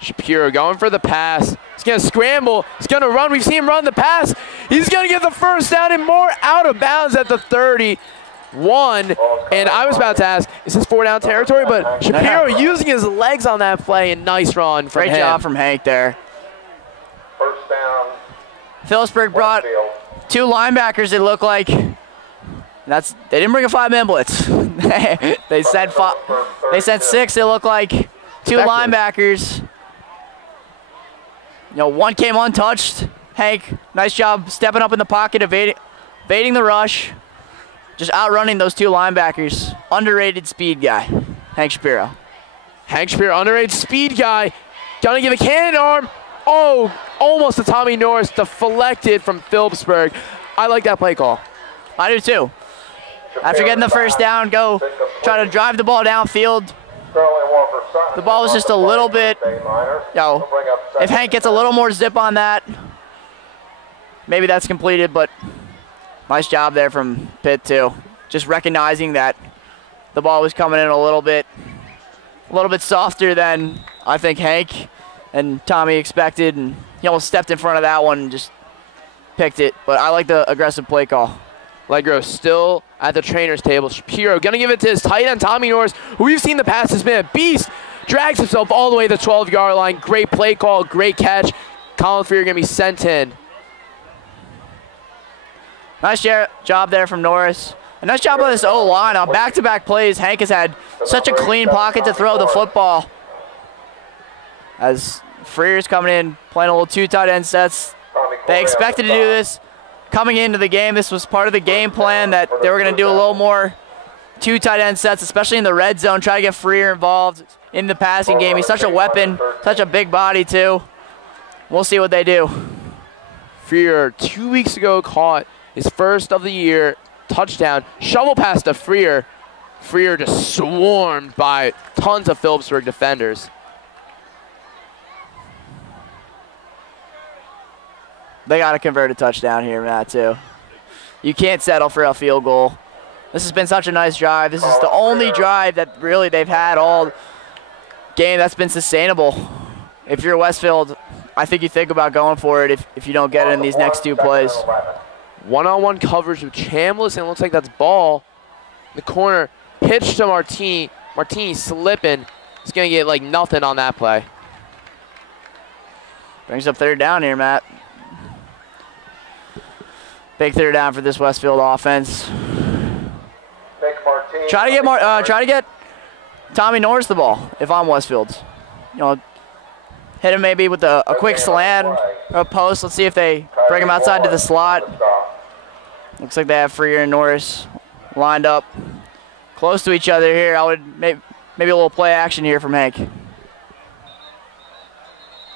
Shapiro going for the pass. He's going to scramble. He's going to run. We've seen him run the pass. He's going to get the first down and more out of bounds at the 31. And I was about to ask, is this 4-down territory? But Shapiro using his legs on that play, and nice run from him. Great job from Hank there. First down. Phillipsburg brought Westfield. 2 linebackers, it looked like. They didn't bring a 5-man blitz. they said 6, it looked like. 2 linebackers. You know, 1 came untouched. Hank, nice job stepping up in the pocket, evading the rush. Just outrunning those 2 linebackers. Underrated speed guy, Hank Shapiro. Hank Shapiro, underrated speed guy. Gonna give a cannon arm. Oh, almost to Tommy Norris, deflected from Phillipsburg. I like that play call. I do too. After getting the first down, go try to drive the ball downfield. The ball was just a little bit, if Hank gets a little more zip on that, maybe that's completed, but nice job there from Pitt too. Just recognizing that the ball was coming in a little bit softer than I think Hank and Tommy expected, and he almost stepped in front of that one and just picked it, but I like the aggressive play call. Allegro still at the trainer's table. Shapiro gonna give it to his tight end, Tommy Norris, who we've seen the past has been a beast. Drags himself all the way to the 12-yard line. Great play call, great catch. Colin Freer gonna be sent in. Nice job there from Norris. A nice job by this O-line on back-to-back plays. Hank has had such a clean pocket to throw the football. As Freer's coming in, playing a little 2 tight end sets. They expected to do this. Coming into the game, this was part of the game plan that they were going to do a little more 2 tight end sets, especially in the red zone, try to get Freer involved in the passing game. He's such a weapon, such a big body too. We'll see what they do. Freer 2 weeks ago caught his first of the year touchdown. Shovel pass to Freer. Freer just swarmed by tons of Phillipsburg defenders. They got to convert a touchdown here, Matt, too. You can't settle for a field goal. This has been such a nice drive. This is the only drive that really they've had all game that's been sustainable. If you're Westfield, I think you think about going for it if you don't get it in these next 2 plays. One-on-one coverage with Chambliss, and it looks like that's ball. In the corner, pitch to Martini. Martini slipping. He's going to get like nothing on that play. Brings up 3rd down here, Matt. Big 3rd down for this Westfield offense. Try to get Tommy Norris the ball if I'm Westfield. You know, hit him maybe with a quick slant or a post. Let's see if they bring him outside to the slot. Looks like they have Freer and Norris lined up close to each other here. I would maybe a little play action here from Hank.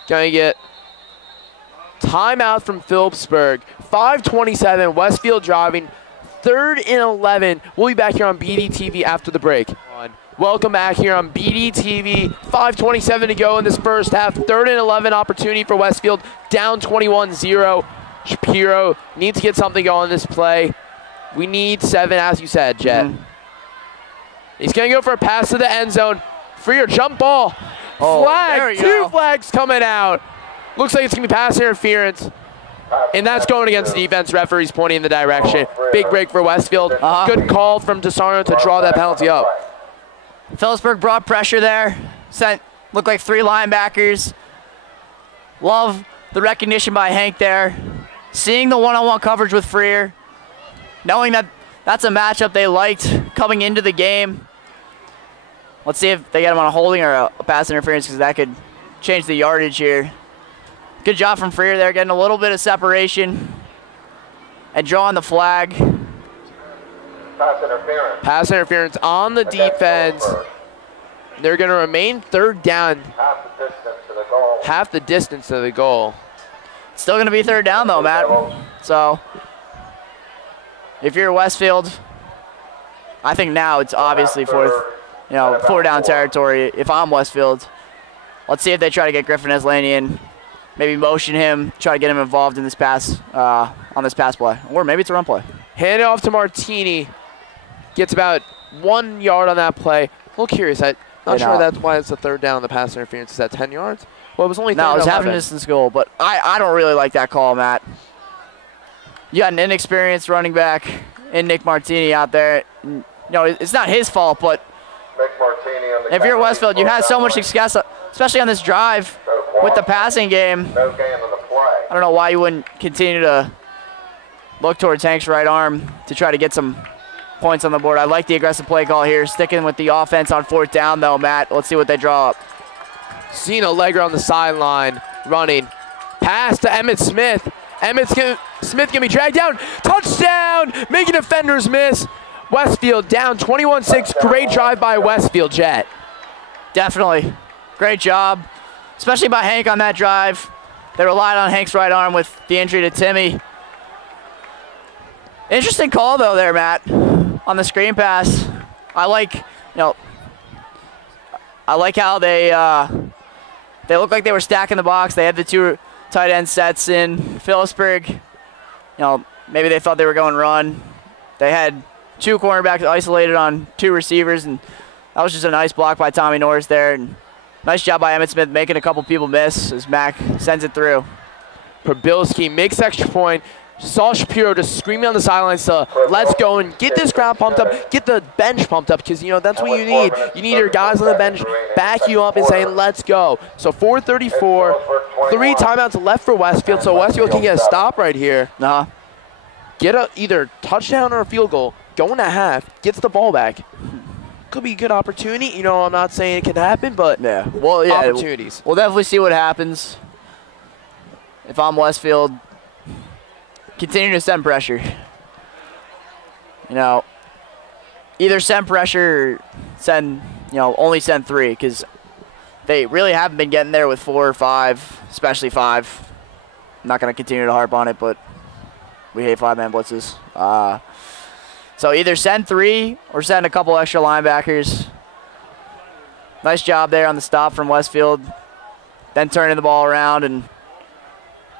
Gonna get timeout from Phillipsburg. 5:27, Westfield driving. 3rd and 11. We'll be back here on BDTV after the break. Welcome back here on BDTV. 5:27 to go in this first half. 3rd and 11 opportunity for Westfield. Down 21-0. Shapiro needs to get something going in this play. We need 7, as you said, Jet. He's going to go for a pass to the end zone. Freer, jump ball. Flag. 2 flags coming out. Looks like it's going to be pass interference. And that's going against the defense. Referee's pointing in the direction. Big break for Westfield. Good call from DeSarno to draw that penalty up. Phillipsburg brought pressure there. Looked like 3 linebackers. Love the recognition by Hank there. Seeing the one-on-one coverage with Freer. Knowing that that's a matchup they liked coming into the game. Let's see if they get him on a holding or a pass interference, because that could change the yardage here. Good job from Freer there, getting a little bit of separation and drawing the flag. Pass interference. Pass interference on the defense. They're going to remain 3rd down. Half the distance to the goal. Half the distance to the goal. Still going to be 3rd down, though, Matt. So if you're Westfield, I think now it's obviously 4 down territory. If I'm Westfield, let's see if they try to get Griffin Eslanian, maybe motion him, try to get him involved in this pass, on this pass play. Or maybe it's a run play. Hand it off to Martini. Gets about 1 yard on that play. A little curious. I'm not sure that's why it's a 3rd down on the pass interference. Is that 10 yards? Well, it was only 3rd. No, it was half a distance goal, but I don't really like that call, Matt. You got an inexperienced running back in Nick Martini out there. You know, it's not his fault, but if you're Westfield, you had so much success, especially on this drive with the passing game. No gain on the play. I don't know why you wouldn't continue to look towards Hank's right arm to try to get some points on the board. I like the aggressive play call here. Sticking with the offense on 4th down, though, Matt. Let's see what they draw up. Zeno Legger on the sideline, running. Pass to Emmett Smith. Smith can be dragged down. Touchdown! Making defenders miss. Westfield down 21-6. Great drive by Westfield, Jet. Definitely. Great job, especially by Hank on that drive. They relied on Hank's right arm with the injury to Timmy. Interesting call, though, there, Matt, on the screen pass. I like how they looked like they were stacking the box. They had the 2 tight end sets in. Phillipsburg, maybe they thought they were going run. They had 2 cornerbacks isolated on 2 receivers, and that was just a nice block by Tommy Norris there. And nice job by Emmett Smith making a couple people miss as Mac sends it through. Probilski makes extra point. Saw Shapiro just screaming on the sidelines to let's go and get this crowd pumped up, get the bench pumped up, because that's what you need. You need your guys on the bench back you up and saying let's go. So 4:34, 3 timeouts left for Westfield, so Westfield can get a stop right here. Get either touchdown or a field goal, going at half, gets the ball back. Could be a good opportunity. I'm not saying it can happen, but opportunities. We'll definitely see what happens. If I'm Westfield, continue to send pressure. Either send pressure or send, only send 3, because they really haven't been getting there with 4 or 5, especially 5. I'm not going to continue to harp on it, but we hate 5-man blitzes. So either send 3 or send a couple extra linebackers. Nice job there on the stop from Westfield. Then turning the ball around and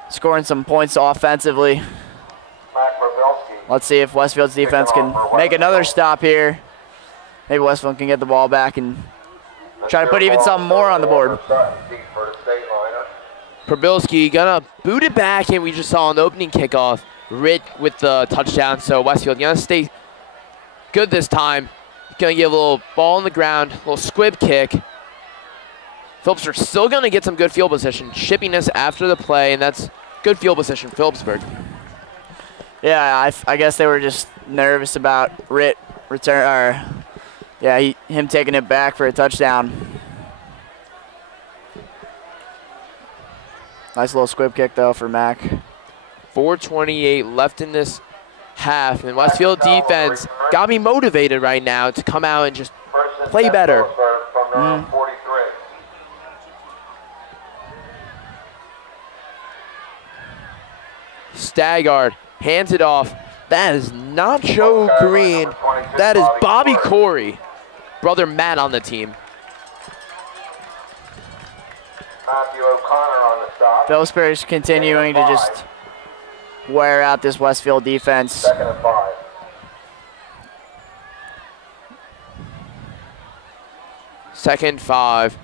scoring some points offensively. Let's see if Westfield's defense can make another stop here. Maybe Westfield can get the ball back and try to put even something more on the board. Probilski gonna boot it back, and we just saw an opening kickoff. Ritt with the touchdown, so Westfield gonna stay good this time. Gonna get a little ball on the ground, a little squib kick. Phillipsburg still gonna get some good field position. Shipping this after the play, and that's good field position, Phillipsburg. Yeah, I guess they were just nervous about Ritt him taking it back for a touchdown. Nice little squib kick though for Mac. 4:28 left in this half, and Westfield defense got to be motivated right now to come out and just play better. Staggard hands it off. That is not Joe Green. That is Bobby Corey. Brother Matt on the team. Matthew O'Connor on the stop. Phillipsburg's continuing to just wear out this Westfield defense. 2nd and 5. Second 5.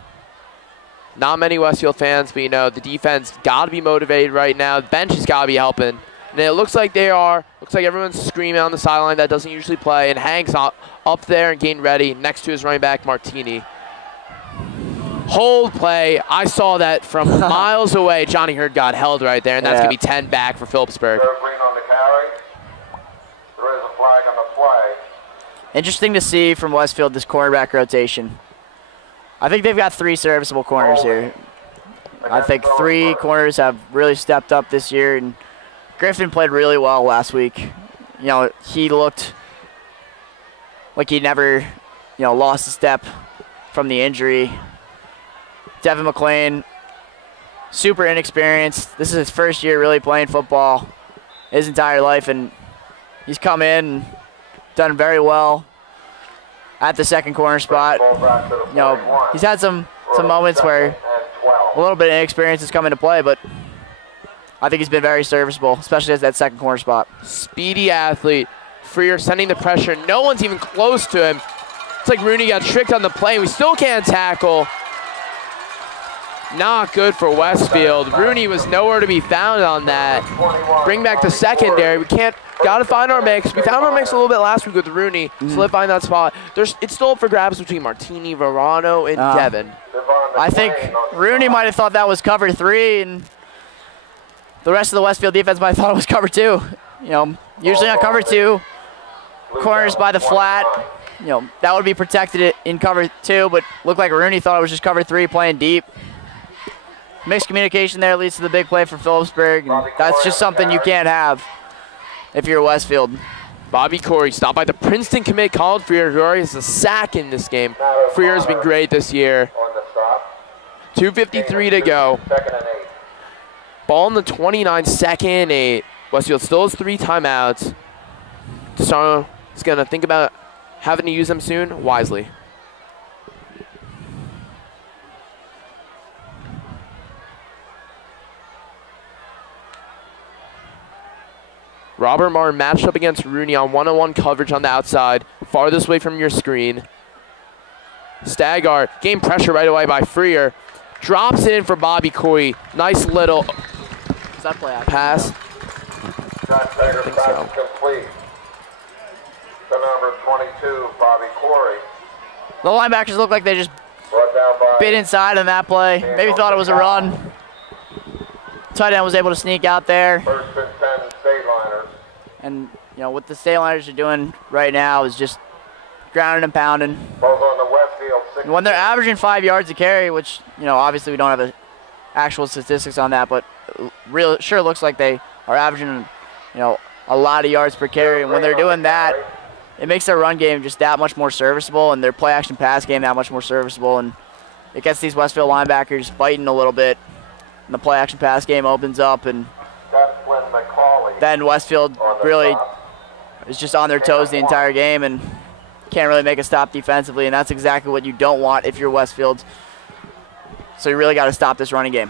Not many Westfield fans, but you know, the defense got to be motivated right now. The bench has got to be helping. And it looks like they are. Looks like everyone's screaming on the sideline that doesn't usually play. And Hank's up there and getting ready next to his running back, Martini. Hold play. I saw that from miles away. Johnny Hurd got held right there, and that's going to be 10 back for Phillipsburg. Joe Green on the carry. There is a flag on the play. Interesting to see from Westfield this cornerback rotation. I think they've got 3 serviceable corners here. I think 3 corners have really stepped up this year, and Griffin played really well last week. You know, he looked like he never, you know, lost a step from the injury. Devin McLean, super inexperienced. This is his first year really playing football his entire life, and he's come in and done very well at the second corner spot. You know, he's had some moments where a little bit of inexperience has come into play, but I think he's been very serviceable, especially as that second corner spot. Speedy athlete. Freer sending the pressure. No one's even close to him. It's like Rooney got tricked on the play. We still can't tackle. Not good for Westfield. Rooney was nowhere to be found on that. Bring back the secondary. We can't. Got to find our mix. We found our mix a little bit last week with Rooney. Solidifying that spot. It's still up for grabs between Martini, Verano, and Devin. I think Rooney might have thought that was cover 3, and the rest of the Westfield defense might have thought it was cover 2. You know, usually on cover 2, corners by the flat. You know, that would be protected in cover 2, but looked like Rooney thought it was just cover 3 playing deep. Mixed communication there leads to the big play for Phillipsburg, and that's just something you can't have if you're Westfield. Bobby Corey stopped by the Princeton commit, called Freer, who already has a sack in this game. Freer has been great this year. 2:53 to go. 2nd and 8. Ball in the 29, 2nd and 8. Westfield still has 3 timeouts. Desarno is going to think about having to use them soon wisely. Robert Martin matched up against Rooney on one-on-one coverage on the outside, farthest away from your screen. Staggart, game pressure right away by Freer. Drops it in for Bobby Corey. Nice little pass. Stagger pass complete. To number 22, Bobby Corey. The linebackers look like they just Brought down by bit inside on that play. Maybe thought it was a run. Tight end was able to sneak out there. 1st and 10 State Liners. And, you know, what the State Liners are doing right now is just grounding and pounding. Both on the Westfield 6. And when they're averaging 5 yards a carry, which, you know, obviously we don't have actual statistics on that, but sure looks like they are averaging, you know, a lot of yards per carry. And when they're doing that, it makes their run game just that much more serviceable, and their play action pass game that much more serviceable. And it gets these Westfield linebackers biting a little bit. And the play action pass game opens up, and then Westfield really is just on their toes the entire game and can't really make a stop defensively, and that's exactly what you don't want if you're Westfield. So you really got to stop this running game.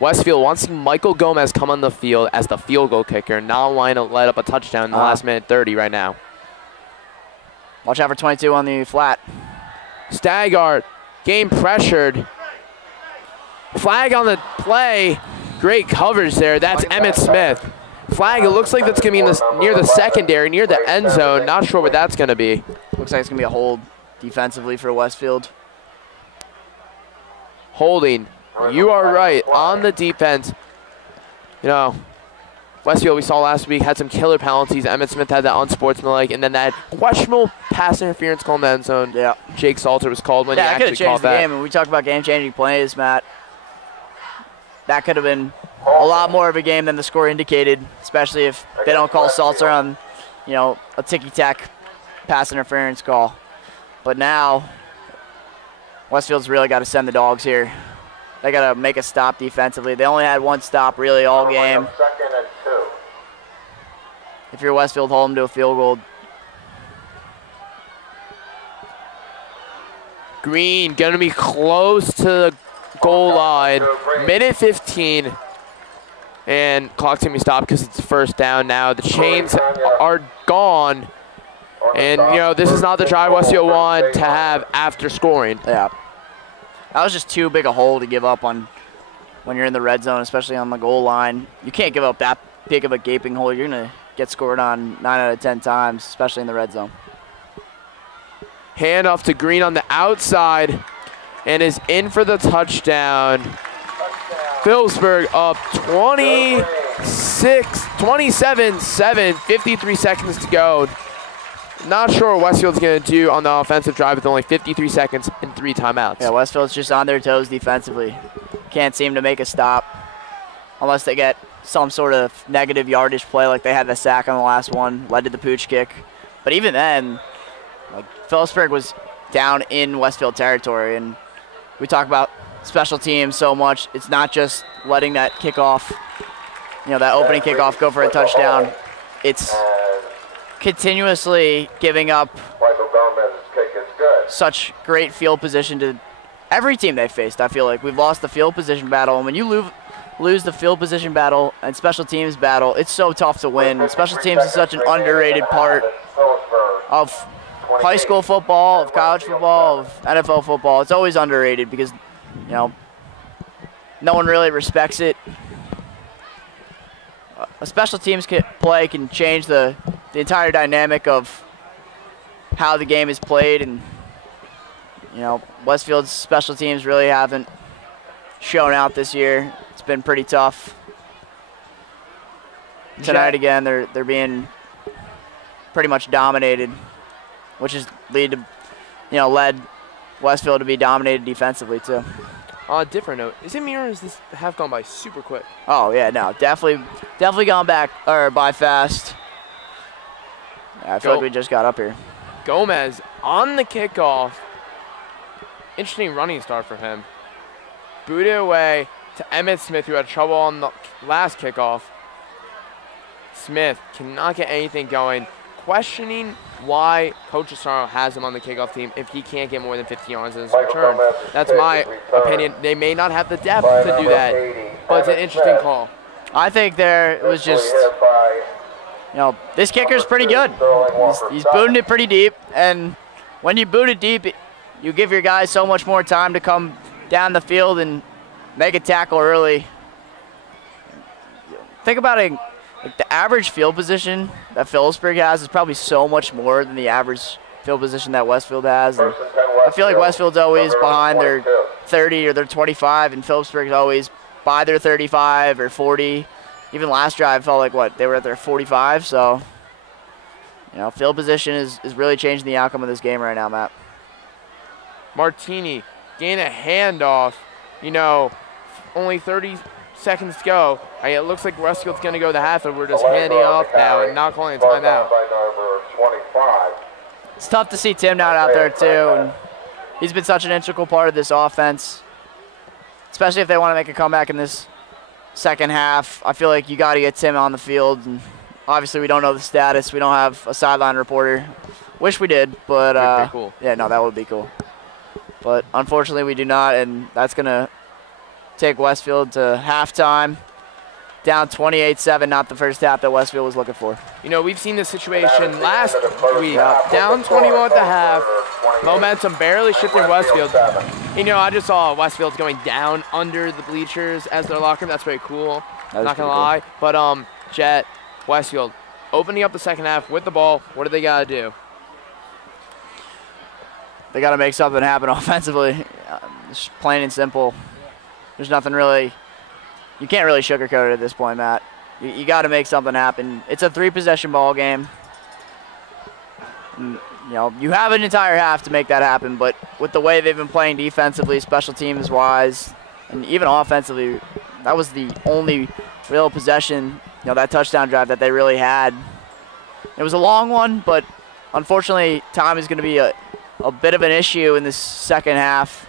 Westfield wants to see Michael Gomez come on the field as the field goal kicker, not line to let up a touchdown in the last minute 30 right now. Watch out for 22 on the flat. Staggart, game pressured. Flag on the play. Great coverage there. That's Emmett Smith. Flag, it looks like that's going to be near the secondary, near the end zone. Not sure what that's going to be. Looks like it's going to be a hold defensively for Westfield. Holding. You are right. On the defense. You know, Westfield, we saw last week, had some killer penalties. Emmett Smith had that unsportsmanlike, and then that questionable pass interference call in the end zone. Yeah. Jake Salter was called when he actually called that. Yeah, that could have changed the game. And we talked about game-changing plays, Matt. That could have been a lot more of a game than the score indicated, especially if they don't call Salter on, you know, a ticky-tack pass interference call. But now, Westfield's really got to send the dogs here. They got to make a stop defensively. They only had one stop really all game. 2nd and 2. if you're Westfield, hold them to a field goal. Green going to be close to the goal line. Minute 15. And clock's going to be stopped because it's first down now. The chains are gone. And, you know, this is not the drive Westfield want to have after scoring. Yeah. That was just too big a hole to give up on when you're in the red zone, especially on the goal line. You can't give up that big of a gaping hole. You're going to get scored on 9 out of 10 times, especially in the red zone. Hand off to Green on the outside and is in for the touchdown. Phillipsburg up 27-7, 53 seconds to go. Not sure what Westfield's going to do on the offensive drive with only 53 seconds and 3 timeouts. Yeah, Westfield's just on their toes defensively. Can't seem to make a stop unless they get some sort of negative yardage play like they had the sack on the last one, led to the pooch kick. But even then, like, Phillipsburg was down in Westfield territory, and we talk about special teams so much. It's not just letting that kickoff, you know, that opening kickoff go for a touchdown. It's continuously giving up such great field position to every team they faced. I feel like we've lost the field position battle, and when you lose the field position battle and special teams battle, it's so tough to win. Special teams is such an underrated part of high school football, of college football, of NFL football. It's always underrated because, you know, no one really respects it. A special teams play can change the entire dynamic of how the game is played, and, you know, Westfield's special teams really haven't shown out this year. It's been pretty tough. Tonight again, they're being pretty much dominated, which has led Westfield to be dominated defensively too. On a different note, is it me or is this half gone by super quick? Oh yeah, no, definitely gone by fast. Yeah, I feel like we just got up here. Gomez on the kickoff. Interesting running start for him. Booted away to Emmett Smith, who had trouble on the last kickoff. Smith cannot get anything going. Questioning why Coach Asaro has him on the kickoff team if he can't get more than 50 yards in his return. That's my opinion. They may not have the depth to do that, but it's an interesting call. I think it was just, you know, this kicker's pretty good. He's booting it pretty deep, and when you boot it deep, you give your guys so much more time to come down the field and make a tackle early. Think about it. Like, the average field position that Phillipsburg has is probably so much more than the average field position that Westfield has. And I feel like Westfield's always behind their 30 or their 25, and Phillipsburg's always by their 35 or 40. Even last drive felt like, what, they were at their 45. So, you know, field position is really changing the outcome of this game right now, Matt. Martini gain a handoff. You know, only 30 seconds to go. It looks like Westfield's going to go the half, and we're just handing off now and not calling a timeout. It's tough to see Tim not out there too, and he's been such an integral part of this offense, especially if they want to make a comeback in this second half. I feel like you got to get Tim on the field, and obviously we don't know the status. We don't have a sideline reporter. Wish we did, but That'd be cool. Yeah, no, that would be cool. But unfortunately we do not, and that's going to take Westfield to halftime. Down 28-7, not the first half that Westfield was looking for. You know, we've seen this situation last week. Down 21 at the half. Momentum barely shifting Westfield. You know, I just saw Westfield's going down under the bleachers as their locker room. That's very cool. Not going to lie. But, Jet, Westfield, opening up the second half with the ball. What do they got to do? They got to make something happen offensively. It's plain and simple. There's nothing really, you can't really sugarcoat it at this point, Matt. You got to make something happen. It's a 3-possession ball game. And, you know, you have an entire half to make that happen, but with the way they've been playing defensively, special teams wise, and even offensively, that was the only real possession, you know, that touchdown drive that they really had. It was a long one, but unfortunately, time is going to be a bit of an issue in this second half.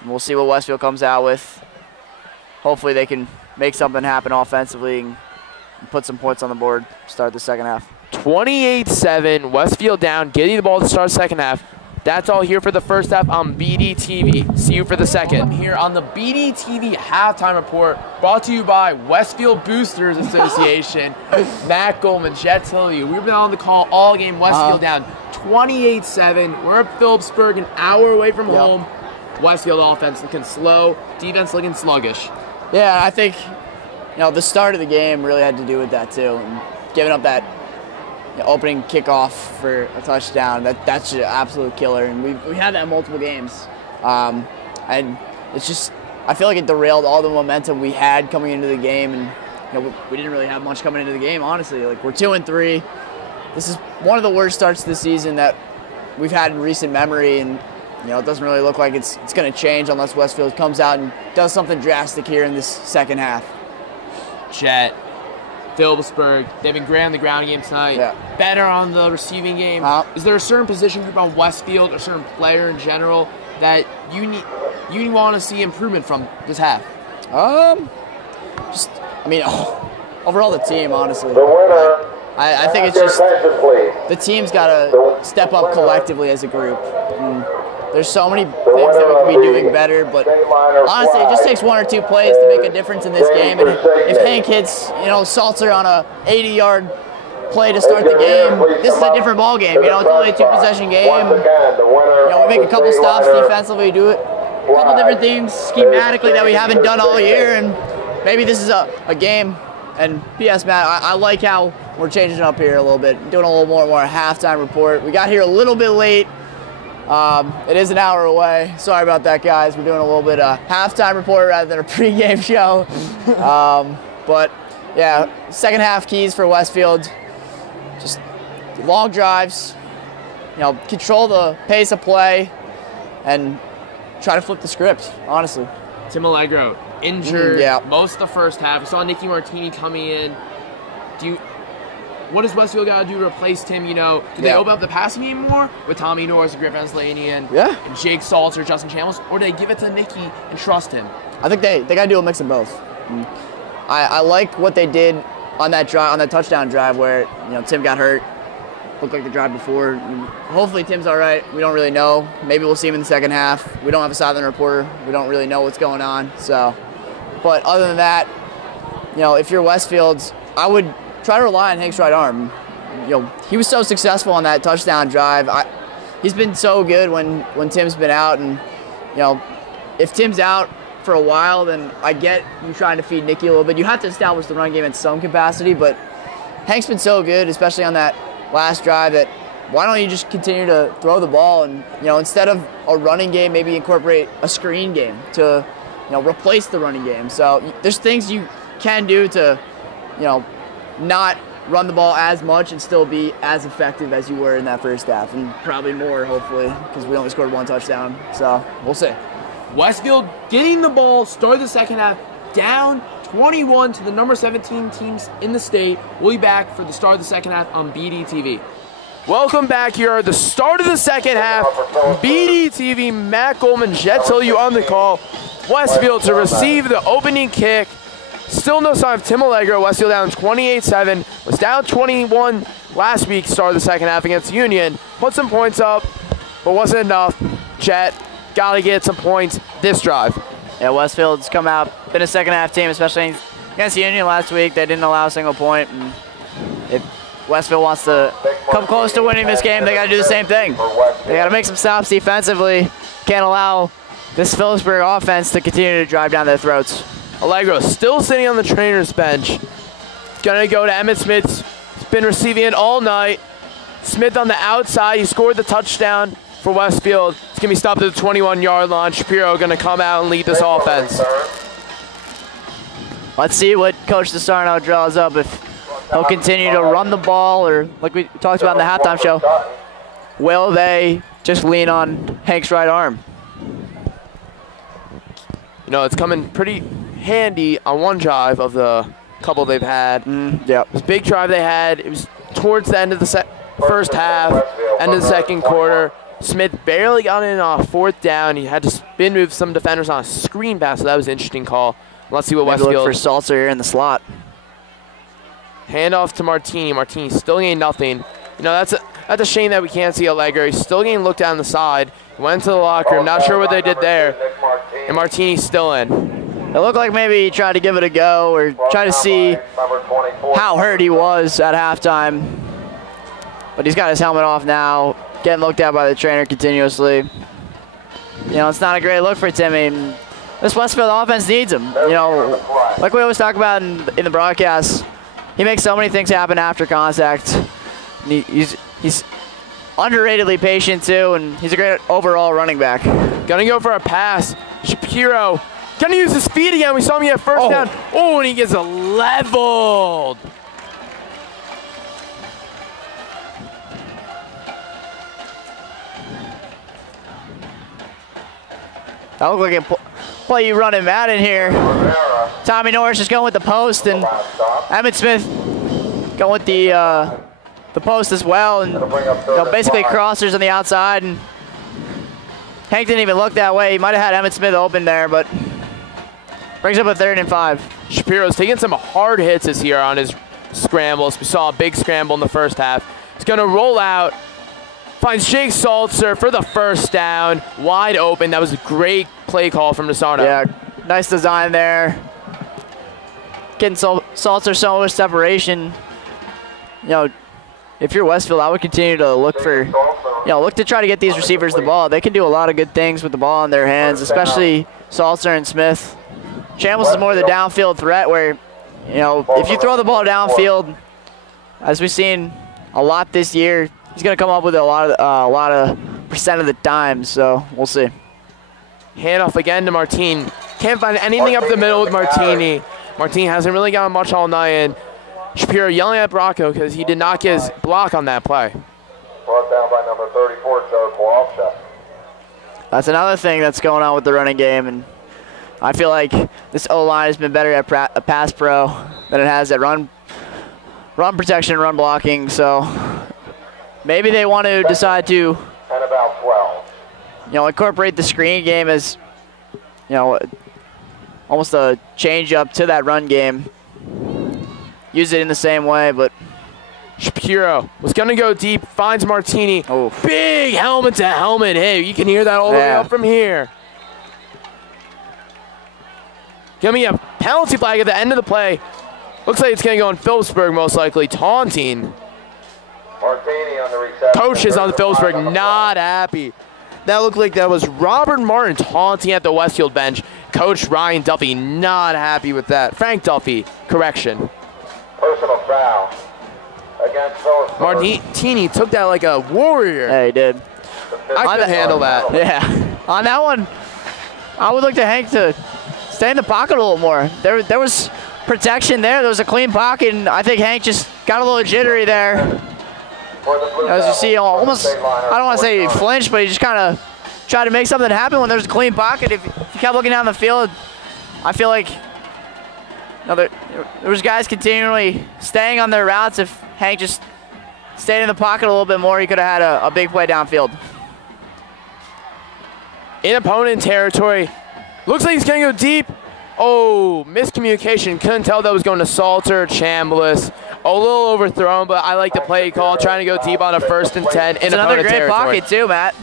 And we'll see what Westfield comes out with. Hopefully they can make something happen offensively and and put some points on the board, start the second half. 28-7, Westfield down, getting the ball to start second half. That's all here for the first half on BDTV. See you for the second. Here on the BDTV halftime report, brought to you by Westfield Boosters Association. Matt Goldman, Jet Tilyou. We've been on the call all game. Westfield down 28-7. We're at Phillipsburg, an hour away from home. Westfield offense looking slow, defense looking sluggish. Yeah, I think the start of the game really had to do with that too, and giving up that opening kickoff for a touchdown, that's an absolute killer, and we had that in multiple games. And it's just, I feel like it derailed all the momentum we had coming into the game, and we didn't really have much coming into the game, honestly. Like, we're 2-3. This is one of the worst starts to the season that we've had in recent memory, and it doesn't really look like it's going to change unless Westfield comes out and does something drastic here in this second half. Jet, Phillipsburg, they've been great on the ground game tonight. Yeah. Better on the receiving game. Is there a certain position group on Westfield, a certain player in general, that you want to see improvement from this half? Overall the team, honestly. The winner. I think it's just the team's got to step up collectively as a group. And there's so many things that we could be doing better, but honestly, it just takes one or two plays to make a difference in this game. And if Hank hits, Salter on a 80-yard play to start the game, this is a different ball game. It's only a two-possession game. We make a couple stops defensively, do it, a couple different things schematically that we haven't done all year, and maybe this is a game. And P.S. Matt, I like how we're changing up here a little bit, doing a little more halftime report. We got here a little bit late. It is an hour away. Sorry about that, guys. We're doing a little bit of halftime report rather than a pregame show. But yeah, second half keys for Westfield. Just long drives, control the pace of play, and try to flip the script, honestly. Tim Allegro, injured yeah. most of the first half. We saw Nicky Martini coming in. What does Westfield got to do to replace Tim? Do they open up the passing game more with Tommy Norris, Griffin Slaney, and Jake Salter, Justin Chalmers, or do they give it to Nicky and trust him? I think they got to do a mix of both. I like what they did on that drive, on that touchdown drive where Tim got hurt. Looked like the drive before. Hopefully Tim's all right. We don't really know. Maybe we'll see him in the second half. We don't have a sideline reporter. We don't really know what's going on. So, but other than that, if you're Westfield, I would try to rely on Hank's right arm. He was so successful on that touchdown drive. He's been so good when Tim's been out, and if Tim's out for a while, then I get you trying to feed Nicky a little bit. You have to establish the run game in some capacity, but Hank's been so good, especially on that last drive, that why don't you just continue to throw the ball and instead of a running game, maybe incorporate a screen game to replace the running game. So there's things you can do to not run the ball as much and still be as effective as you were in that first half, and probably more, hopefully, because we only scored one touchdown. So we'll see. Westfield getting the ball, started the second half, down 21 to the number 17 teams in the state. We'll be back for the start of the second half on BDTV. Welcome back here at the start of the second half. BDTV, Matt Goldman, Jet Tilyou on the call. Westfield to receive the opening kick. Still no sign of Tim Allegro. Westfield down 28-7. Was down 21 last week, started the second half against Union. Put some points up, but wasn't enough. Jet, got to get some points this drive. Yeah, Westfield's come out, been a second half team, especially against Union last week. They didn't allow a single point. And if Westfield wants to come close to winning this game, they got to do the same thing. They got to make some stops defensively. Can't allow this Phillipsburg offense to continue to drive down their throats. Allegro still sitting on the trainer's bench. Gonna go to Emmett Smith. He's been receiving it all night. Smith on the outside. He scored the touchdown for Westfield. It's gonna be stopped at the 21-yard line. Shapiro gonna come out and lead this offense. Let's see what Coach DeSarno draws up, if he'll continue to run the ball, or like we talked about in the halftime show, will they just lean on Hank's right arm? It's coming pretty handy on one drive of the couple they've had. Yeah. This big drive they had, it was towards the end of the first half, end of the second quarter. Smith barely got in on a fourth down. He had to spin move some defenders on a screen pass, so that was an interesting call. Let's see what Maybe Westfield. Look for Salter here in the slot. Handoff to Martini. Martini still getting nothing. You know, that's a shame that we can't see Allegro. He's still getting looked down the side. Went to the locker room. Not sure what they did there. And Martini's still in. It looked like maybe he tried to give it a go or try to see how hurt he was at halftime. But he's got his helmet off now, getting looked at by the trainer continuously. You know, it's not a great look for Timmy. This Westfield offense needs him. You know, like we always talk about in the broadcast, he makes so many things happen after contact. He's underratedly patient too, and he's a great overall running back. Gonna go for a pass. Shapiro gonna use his feet again. We saw him get first down. Oh, and he gets leveled. That looked like a play you running mad in here. Tommy Norris just going with the post, and Emmett Smith going with the post as well, and you know, basically crossers on the outside. And Hank didn't even look that way. He might have had Emmett Smith open there, but brings up a 3rd and 5. Shapiro's taking some hard hits this year on his scrambles. We saw a big scramble in the first half. He's gonna roll out. Finds Jake Salzer for the first down, wide open. That was a great play call from DeSarno. Yeah, nice design there. Getting Salzer so much separation. You know, if you're Westfield, I would continue to look for, you know, look to try to get these receivers the ball. They can do a lot of good things with the ball in their hands, especially Salzer and Smith. Chambliss is more the downfield threat where, you know, if you throw the ball downfield, as we've seen a lot this year, he's going to come up with a lot of percent of the time, so we'll see. Handoff again to Martini. Can't find anything up the middle with Martini. Martini hasn't really gotten much all night, and Shapiro yelling at Bracco because he did not get his block on that play. Brought down by number 34, Joe Walsh. That's another thing that's going on with the running game, and I feel like this O-line has been better at pass pro than it has at run protection, run blocking, so maybe they want to decide to, And about 12. you know, incorporate the screen game as, you know, almost a change up to that run game. Use it in the same way, but Shapiro was going to go deep, finds Martini. Oh. Big helmet to helmet. Hey, you can hear that all the way up from here. Give me a penalty flag at the end of the play. Looks like it's going to go on Phillipsburg most likely, taunting. Martini on the reception. Coaches on Phillipsburg not happy. That looked like that was Robert Martin taunting at the Westfield bench. Coach Ryan Duffy not happy with that. Frank Duffy, correction. Personal foul against Phillipsburg. Martini took that like a warrior. yeah, he did. I could handle that. Yeah, on that one, I would look to Hank to stay in the pocket a little more. There was protection there. There was a clean pocket, and I think Hank just got a little jittery there. As you see, almost, I don't want to say he flinched, but he just kind of tried to make something happen when there's a clean pocket. If you kept looking down the field, I feel like, you know, there was guys continually staying on their routes. If Hank just stayed in the pocket a little bit more, he could have had a big play downfield. In opponent territory. Looks like he's going to go deep. Oh, miscommunication. Couldn't tell that was going to Salter, Chambliss. A little overthrown, but I like the play call. Trying to go deep on a 1st and 10 in It's another opponent great territory. pocket too, Matt.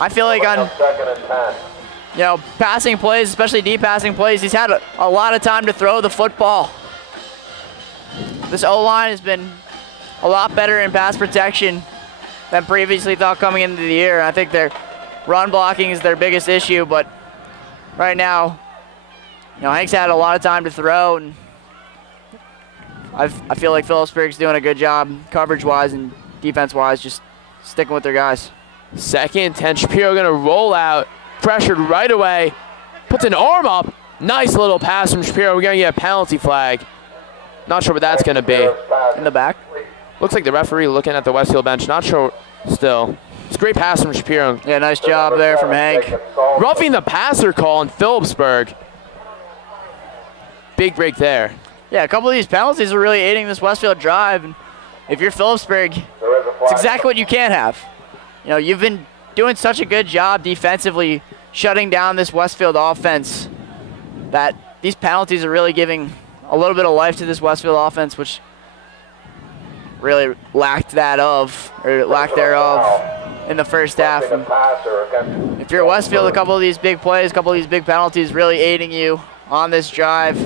I feel like on, 2nd and 10. you know, passing plays, especially deep passing plays, he's had a lot of time to throw the football. This O-line has been a lot better in pass protection than previously thought coming into the year. I think their run blocking is their biggest issue, but right now, you know, Hank's had a lot of time to throw, and I feel like Phillipsburg's doing a good job coverage-wise and defense-wise, just sticking with their guys. 2nd and 10. Shapiro going to roll out. Pressured right away. Puts an arm up. Nice little pass from Shapiro. We're going to get a penalty flag. Not sure what that's going to be. In the back. Looks like the referee looking at the Westfield bench. Not sure still. It's a great pass from Shapiro. Yeah, nice job there from Hank. Roughing the passer call in Phillipsburg. Big break there. Yeah, a couple of these penalties are really aiding this Westfield drive. And if you're Phillipsburg, it's exactly what you can't have. You know, you've been doing such a good job defensively shutting down this Westfield offense that these penalties are really giving a little bit of life to this Westfield offense, which really lacked thereof in the first half. And if you're Westfield, a couple of these big plays, a couple of these big penalties really aiding you on this drive.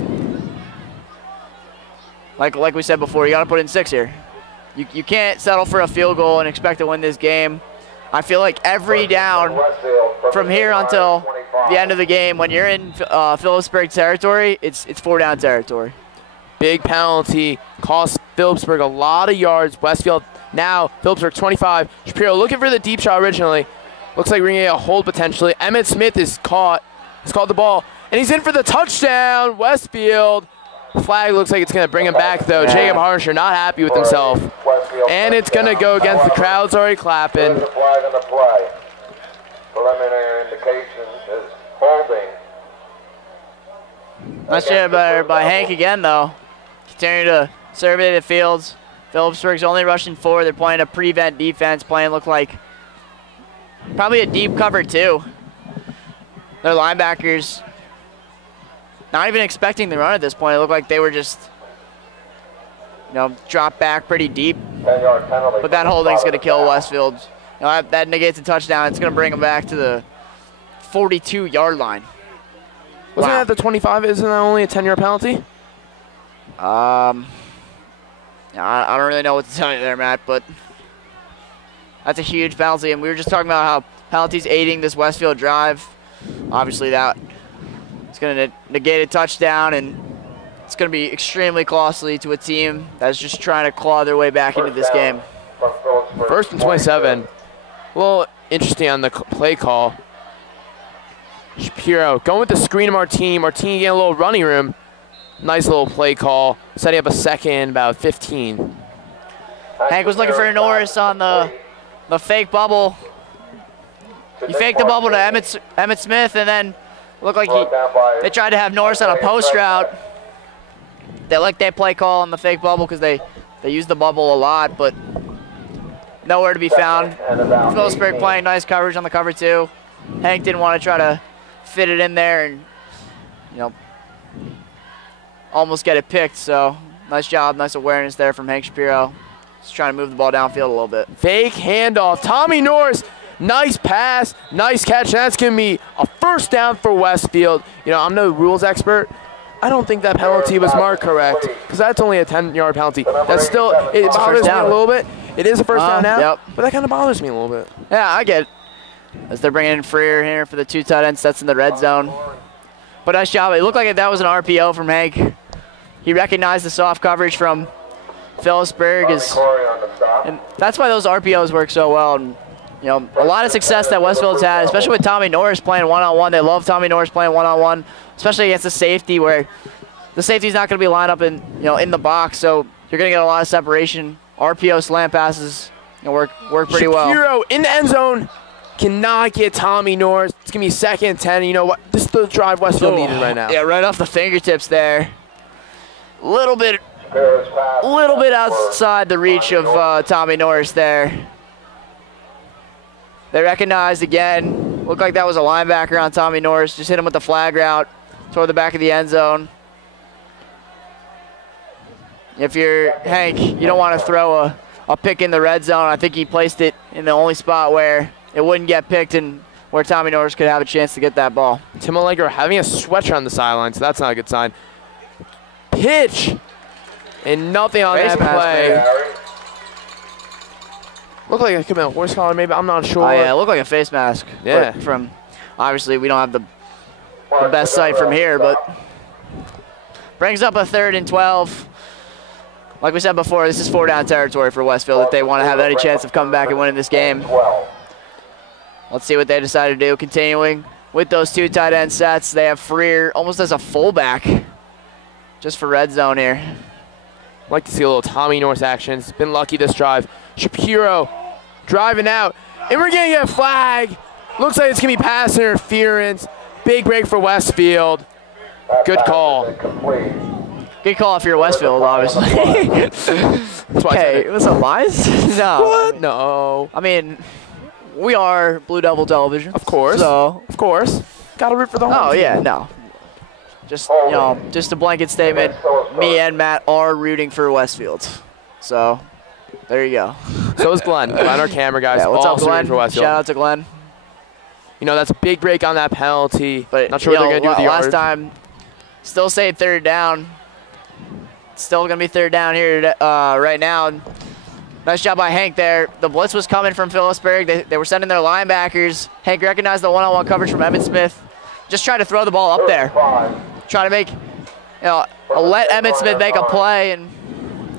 Like we said before, you got to put in 6 here. You can't settle for a field goal and expect to win this game. I feel like every down from here until the end of the game, when you're in Phillipsburg territory, it's 4-down territory. Big penalty cost Phillipsburg a lot of yards. Westfield now, Phillipsburg 25. Shapiro looking for the deep shot originally. Looks like we're going to get a hold potentially. Emmett Smith is caught. He's caught the ball. And he's in for the touchdown. Westfield. Flag looks like it's going to bring him back, though. Jacob Harsher not happy with himself. And it's going to go against the crowd's already clapping. The flag on the play. Preliminary indication is holding. Nice job by Hank again, though. Continuing to survey the fields. Phillipsburg's only rushing 4. They're playing a prevent defense, playing look like probably a deep cover 2. Their linebackers not even expecting the run at this point. It looked like they were just, dropped back pretty deep. 10-yard penalty. But that holding's going to kill Westfield. That negates a touchdown. It's going to bring them back to the 42-yard line. Wasn't that the 25? Isn't that only a 10-yard penalty? I don't really know what to tell you there, Matt, but that's a huge penalty. And we were just talking about how penalties aiding this Westfield drive. Obviously, that it's going to negate a touchdown, and it's going to be extremely costly to a team that's just trying to claw their way back into this game. First and 27. A little interesting on the play call. Shapiro going with the screen of Martini. Martini getting a little running room. Nice little play call. Setting up a second, about 15. Hank was looking for Norris on the fake bubble. He faked the bubble to Emmett Smith, and then looked like they tried to have Norris on a post route. They like that play call on the fake bubble because they use the bubble a lot, but nowhere to be found. Phillipsburg playing nice coverage on the cover 2. Hank didn't want to try to fit it in there and, almost get it picked. So nice job, nice awareness there from Hank Shapiro. Just trying to move the ball downfield a little bit. Fake handoff. Tommy Norris, nice pass, nice catch. And that's going to be a first down for Westfield. I'm no rules expert. I don't think that penalty was marked correct because that's only a 10-yard penalty. That's still, it bothers me a little bit. It is a first down now, yep. But that kind of bothers me a little bit. Yeah, I get it. As they're bringing in Freer here for the 2 tight end sets in the red zone. But nice job. It looked like that was an RPO from Hank. He recognized the soft coverage from Phillipsburg. And that's why those RPOs work so well. And, a lot of success that Westfield's had, especially with Tommy Norris playing one-on-one. They love Tommy Norris playing one-on-one, especially against the safety where the safety's not going to be lined up in the box. So you're going to get a lot of separation. RPO slant passes work pretty well. Shapiro in the end zone. Cannot get Tommy Norris. It's going to be 2nd and 10. You know what? This is the drive Westfield needed right now. Yeah, right off the fingertips there. A little bit outside the reach of Tommy Norris there. They recognized again. Looked like that was a linebacker on Tommy Norris. Just hit him with the flag route toward the back of the end zone. If you're Hank, you don't want to throw a pick in the red zone. I think he placed it in the only spot where it wouldn't get picked and where Tommy Norris could have a chance to get that ball. Tim Allegro having a sweatshirt on the sideline, so that's not a good sign. Pitch! And nothing on that play. Looked like it could be a horse collar, maybe. I'm not sure. Oh, yeah, it looked like a face mask. Yeah. From obviously, we don't have the best sight from here, but brings up a 3rd and 12. Like we said before, this is 4-down territory for Westfield if they want to have any chance of coming back and winning this game. Let's see what they decide to do. Continuing with those 2 tight end sets, they have Freer almost as a fullback just for red zone here. I'd like to see a little Tommy Norris action. It's been lucky this drive. Shapiro driving out, and we're going to get a flag. Looks like it's going to be pass interference. Big break for Westfield. Good call. Good call if you're Westfield, obviously. Okay, was it lies? No. What? No. I mean, we are Blue Devil Television. Of course. So. Of course. Got to root for the home Oh, team. yeah, no. Just, just a blanket statement. Me and Matt are rooting for Westfield. So, There you go. So is Glenn. Glenn, our camera guy. Yeah, what's up, Glenn? For Westfield. Shout out to Glenn. You know, that's a big break on that penalty. But not sure what they're going to do with the last yard. time, still say 3rd down. Still going to be 3rd down here right now. Nice job by Hank there. The blitz was coming from Phillipsburg. They were sending their linebackers. Hank recognized the one-on-one coverage from Emmitt Smith. Just tried to throw the ball up there. Try to make, let Emmitt Smith make a play, and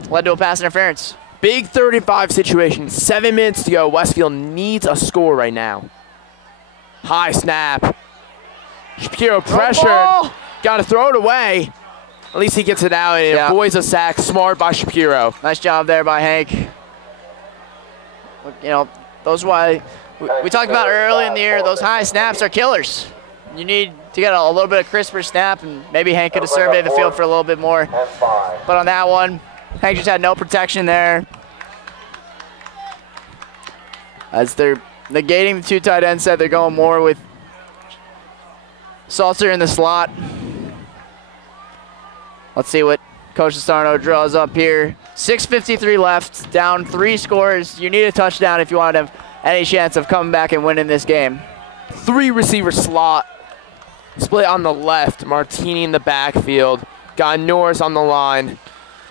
led to a pass interference. Big 35 situation. 7 minutes to go. Westfield needs a score right now. High snap. Shapiro pressured. Got to throw it away. At least he gets it out and avoids a sack. Smart by Shapiro. Nice job there by Hank. Those why we talked about early in the year, those high snaps are killers. You need to get a little bit of crisper snap, and maybe Hank could have surveyed the field for a little bit more. But on that one, Hank just had no protection there. As they're negating the 2 tight end set, they're going more with Salter in the slot. Let's see what Coach Sarno draws up here. 6:53 left, down 3 scores. You need a touchdown if you want to have any chance of coming back and winning this game. 3 receiver slot. Split on the left. Martini in the backfield. Got Norris on the line.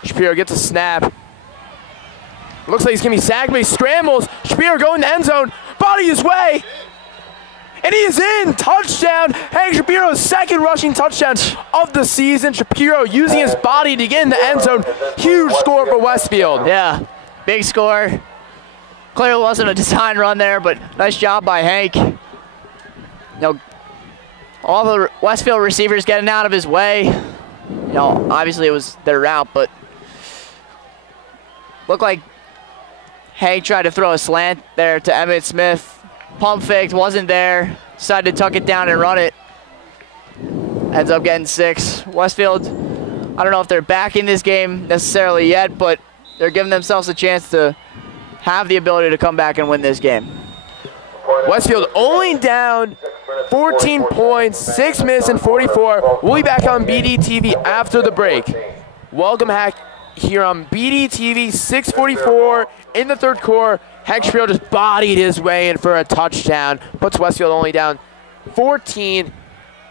Shapiro gets a snap. Looks like he's going to be sacked, but he scrambles. Shapiro going to the end zone. Body his way. And he is in. Touchdown. Hank Shapiro's 2nd rushing touchdown of the season. Shapiro using his body to get in the end zone. Huge score for Westfield. Yeah, big score. Clearly wasn't a design run there, but nice job by Hank. All the Westfield receivers getting out of his way. Obviously it was their route, but looked like Hank tried to throw a slant there to Emmitt Smith. Pump faked, wasn't there. Decided to tuck it down and run it. Ends up getting 6. Westfield, I don't know if they're back in this game necessarily yet, but they're giving themselves a chance to have the ability to come back and win this game. Westfield only down 14 points, 6 minutes and 44. We'll be back on BDTV after the break. Welcome back here on BDTV, 6:44 in the 3rd quarter. Hank Shapiro just bodied his way in for a touchdown. Puts Westfield only down 14.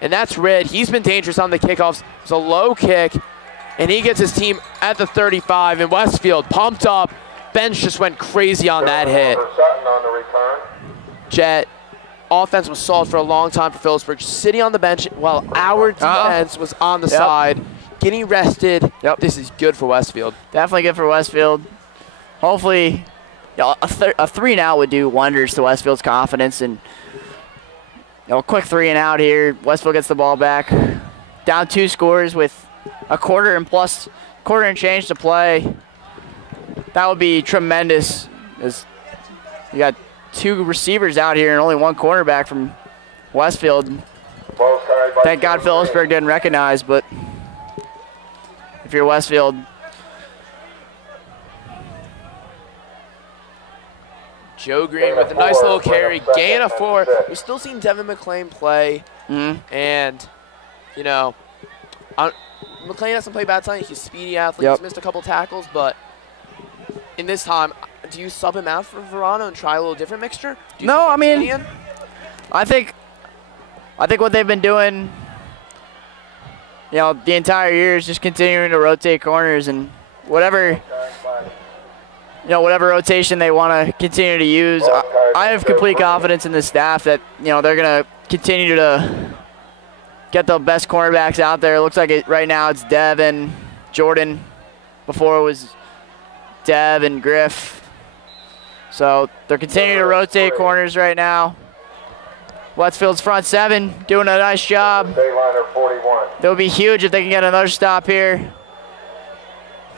And that's Red. He's been dangerous on the kickoffs. It's a low kick. And he gets his team at the 35. And Westfield pumped up. Bench just went crazy on that hit. Jet. Offense was solid for a long time for Phillipsburg. Sitting on the bench while our defense was on the side. Getting rested. This is good for Westfield. Definitely good for Westfield. Hopefully, a 3 and out would do wonders to Westfield's confidence. And a quick 3 and out here. Westfield gets the ball back. Down 2 scores with a quarter and change to play. That would be tremendous. As you got 2 receivers out here and only 1 cornerback from Westfield. Thank God Phillipsburg didn't recognize, but if you're Westfield, Joe Green with a nice little carry, gain of 4. We've still seen Devin McClain play, and McClain hasn't played bad tonight. He's a speedy athlete. He's missed a couple tackles, but in this time, do you sub him out for Verano and try a little different mixture? No, I mean, I think what they've been doing, the entire year is just continuing to rotate corners, and whatever rotation they want to continue to use. I have complete confidence in the staff that they're going to continue to get the best cornerbacks out there. It looks like right now it's Dev and Jordan. Before it was Dev and Griff. So they're continuing to rotate corners right now. Westfield's front 7 doing a nice job. They'll be huge if they can get another stop here.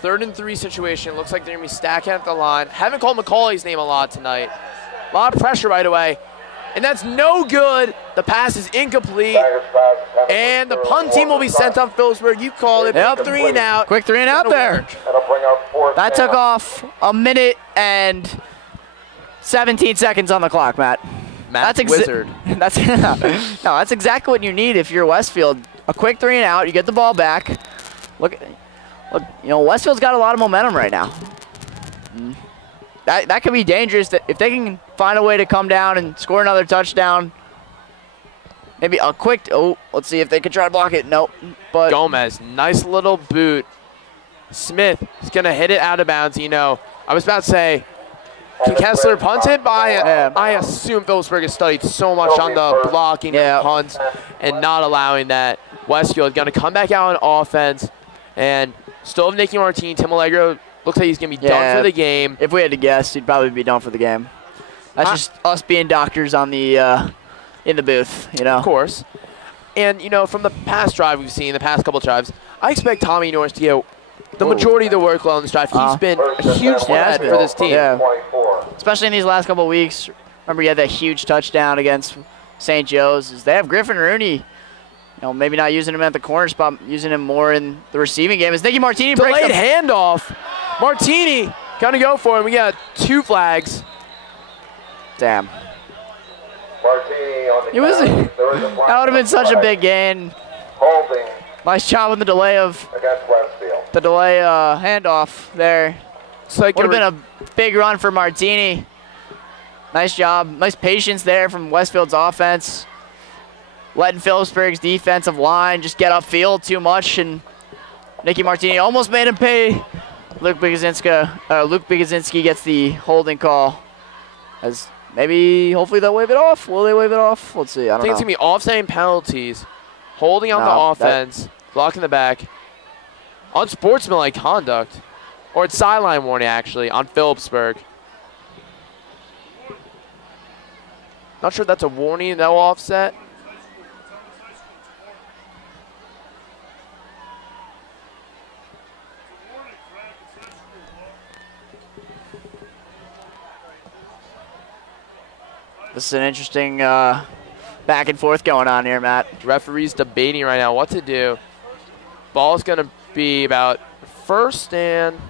3rd and 3 situation. Looks like they're going to be stacking at the line. Haven't called McCauley's name a lot tonight. A lot of pressure right away. And that's no good. The pass is incomplete. And the punt team will be sent up Phillipsburg. You called it. Quick 3 and out. Quick 3 and out there. That took off 1 minute and 17 seconds on the clock, Matt. Matt's wizard. That's exactly what you need if you're Westfield. A quick 3 and out. You get the ball back. Look, Westfield's got a lot of momentum right now. that could be dangerous. That if they can find a way to come down and score another touchdown, maybe a quick. Oh, let's see if they can try to block it. Nope. But Gomez, nice little boot. Smith is gonna hit it out of bounds. You know, I was about to say, can Kessler punt it? But I assume Phillipsburg has studied so much on the blocking and punts and not allowing that. Westfield going to come back out on offense and still have Nicky Martini. Tim Allegro looks like he's going to be done for the game. If we had to guess, he'd probably be done for the game. That's just us being doctors on the in the booth, you know. Of course. And, you know, from the past drive we've seen, the past couple drives, I expect Tommy Norris to get the majority of the workload on this drive. He's been a huge threat for this team. Yeah. Especially in these last couple of weeks. Remember, he had that huge touchdown against St. Joe's. They have Griffin Rooney. You know, maybe not using him at the corner spot, using him more in the receiving game. Is Nicky Martini delayed handoff. Martini gonna go for him. We got 2 flags. Damn. Martini on the that would have been such a big gain. Holding Nice job with the delay of against Westfield. the delay handoff there. Like would have been a big run for Martini. Nice job. Nice patience there from Westfield's offense. Letting Phillipsburg's defensive line just get upfield too much, and Nicky Martini almost made him pay. Luke Bigazinski gets the holding call. As maybe, hopefully they'll wave it off. Will they wave it off? Let's see. I think it's going to be offsetting penalties. Holding on the offense, blocking the back. Unsportsmanlike conduct. Or it's sideline warning, actually, on Phillipsburg. Not sure if that's a warning, no offset. This is an interesting back and forth going on here, Matt. Referee's debating right now what to do. Ball's going to be about 1st and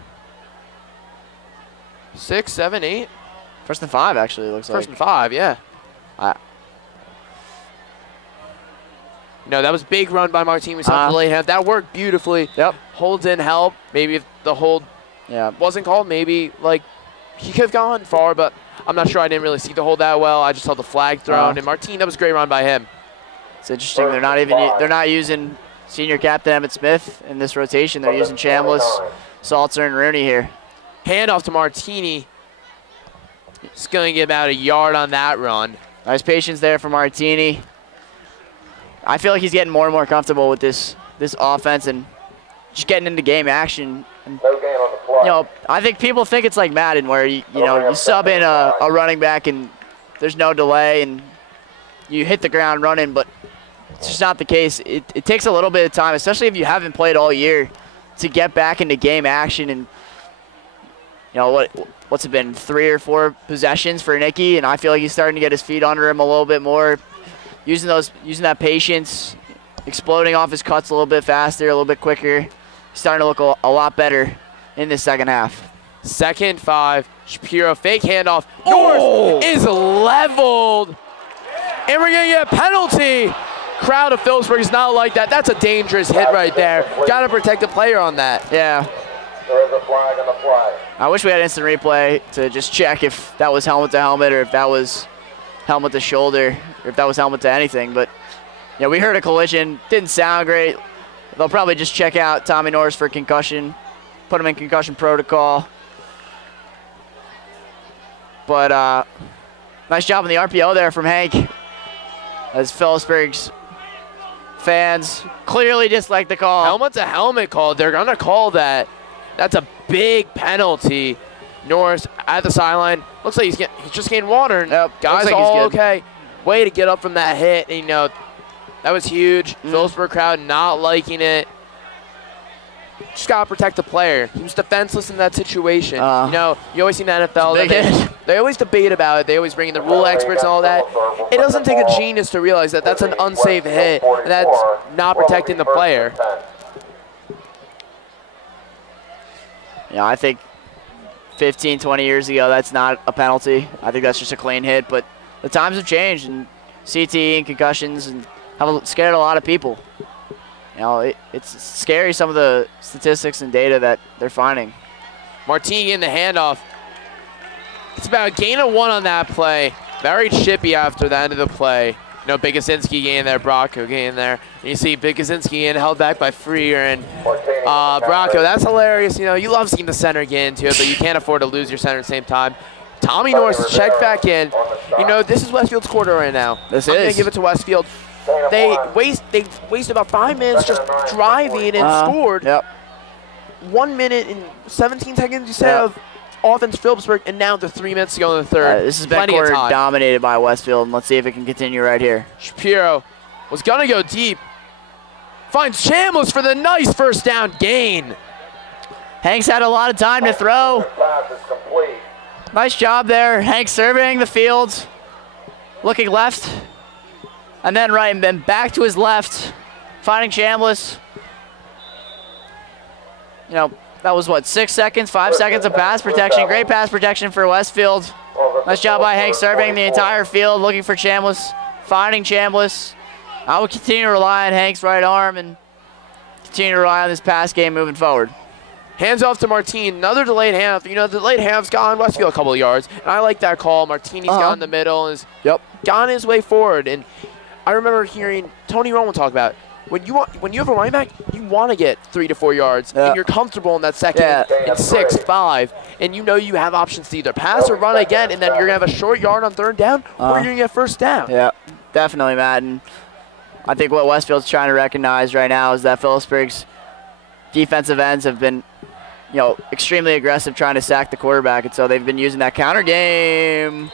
6, 7, 8. 1st and 5, actually, it looks like. 1st and 5, yeah. No, that was big run by Martini. We saw delay hand. That worked beautifully. Yep. Holds in help. Maybe if the hold wasn't called, maybe like he could have gone far, but I'm not sure. I didn't really see the hold that well. I just saw the flag thrown. And Martini, that was a great run by him. It's interesting. They're not using senior captain Emmett Smith in this rotation. They're using Chambliss, Salter, and Rooney here. Handoff to Martini. He's going to get about a yard on that run. Nice patience there for Martini. I feel like he's getting more and more comfortable with this offense and just getting into game action. And, No gain on the play. you know, I think people think it's like Madden where you sub in a running back and there's no delay and you hit the ground running, but it's just not the case. It takes a little bit of time, especially if you haven't played all year, to get back into game action. And you know what's it been, 3 or 4 possessions for Nicky, and I feel like he's starting to get his feet under him a little bit more. Using that patience, exploding off his cuts a little bit faster, a little bit quicker. He's starting to look a lot better in this second half. 2nd and 5. Shapiro, fake handoff. North is leveled. And we're going to get a penalty. Crowd of Phillipsburg is not like that. That's a dangerous hit right there. Got to protect the player on that. Yeah. There is a flag on the flag. I wish we had instant replay to just check if that was helmet to helmet or if that was helmet to shoulder, or if that was helmet to anything. But yeah, we heard a collision. Didn't sound great. They'll probably just check out Tommy Norris for concussion, put him in concussion protocol. But nice job on the RPO there from Hank, as Phillipsburg's fans clearly dislike the call. Helmet to helmet call. They're going to call that. That's a big penalty. Norris at the sideline. Looks like he's just getting water. Yep. Guys like all okay. Way to get up from that hit. And, you know, that was huge. Phillipsburg crowd not liking it. Just got to protect the player. He was defenseless in that situation. You know, you always see in the NFL. They always debate about it. They always bring in the rule experts and all that. It doesn't take a genius to realize that that's an unsafe hit, and that's not protecting the player. Yeah, I think 15, 20 years ago, that's not a penalty. I think that's just a clean hit. But the times have changed, and CTE and concussions and have scared a lot of people. You know, it's scary, some of the statistics and data that they're finding. Martini in the handoff. It's about a gain of 1 on that play. Very chippy after the end of the play. You know, Big Kaczynski getting there, Bracco getting there. And you see Big Kaczynski getting held back by Freer and Bracco. That's hilarious. You know, you love seeing the center get into it, but you can't afford to lose your center at the same time. Tommy Norris checked back in. You know, this is Westfield's quarter right now. I'm going to give it to Westfield. They wasted about 5 minutes just driving and scored. 1 minute and 17 seconds, you said, of offense Phillipsburg, and now they're 3 minutes to go in the third. This has been quarter dominated by Westfield, and let's see if it can continue right here. Shapiro was going to go deep. Finds Chambliss for the nice first down gain. Hank's had a lot of time to throw. Nice job there. Hank surveying the field, looking left, and then right, and then back to his left, finding Chambliss. You know, that was what, 6 seconds, 5 seconds of pass protection. Great pass protection for Westfield. Nice job by Hank surveying the entire field, looking for Chambliss, finding Chambliss. I will continue to rely on Hank's right arm and continue to rely on this pass game moving forward. Hands off to Martine, another delayed handoff. You know, the delayed handoff's gone Westfield a couple of yards, and I like that call. Martini's gone in the middle and has gone his way forward. And I remember hearing Tony Romo talk about when you have a running back, you want to get 3 to 4 yards, and you're comfortable in that second and 6, 5, and you know you have options to either pass or run again, and then you're gonna have a short yard on 3rd down, or you're gonna get first down. Yeah, definitely, Matt. And I think what Westfield's trying to recognize right now is that Phillipsburg's defensive ends have been, you know, extremely aggressive trying to sack the quarterback, and so they've been using that counter game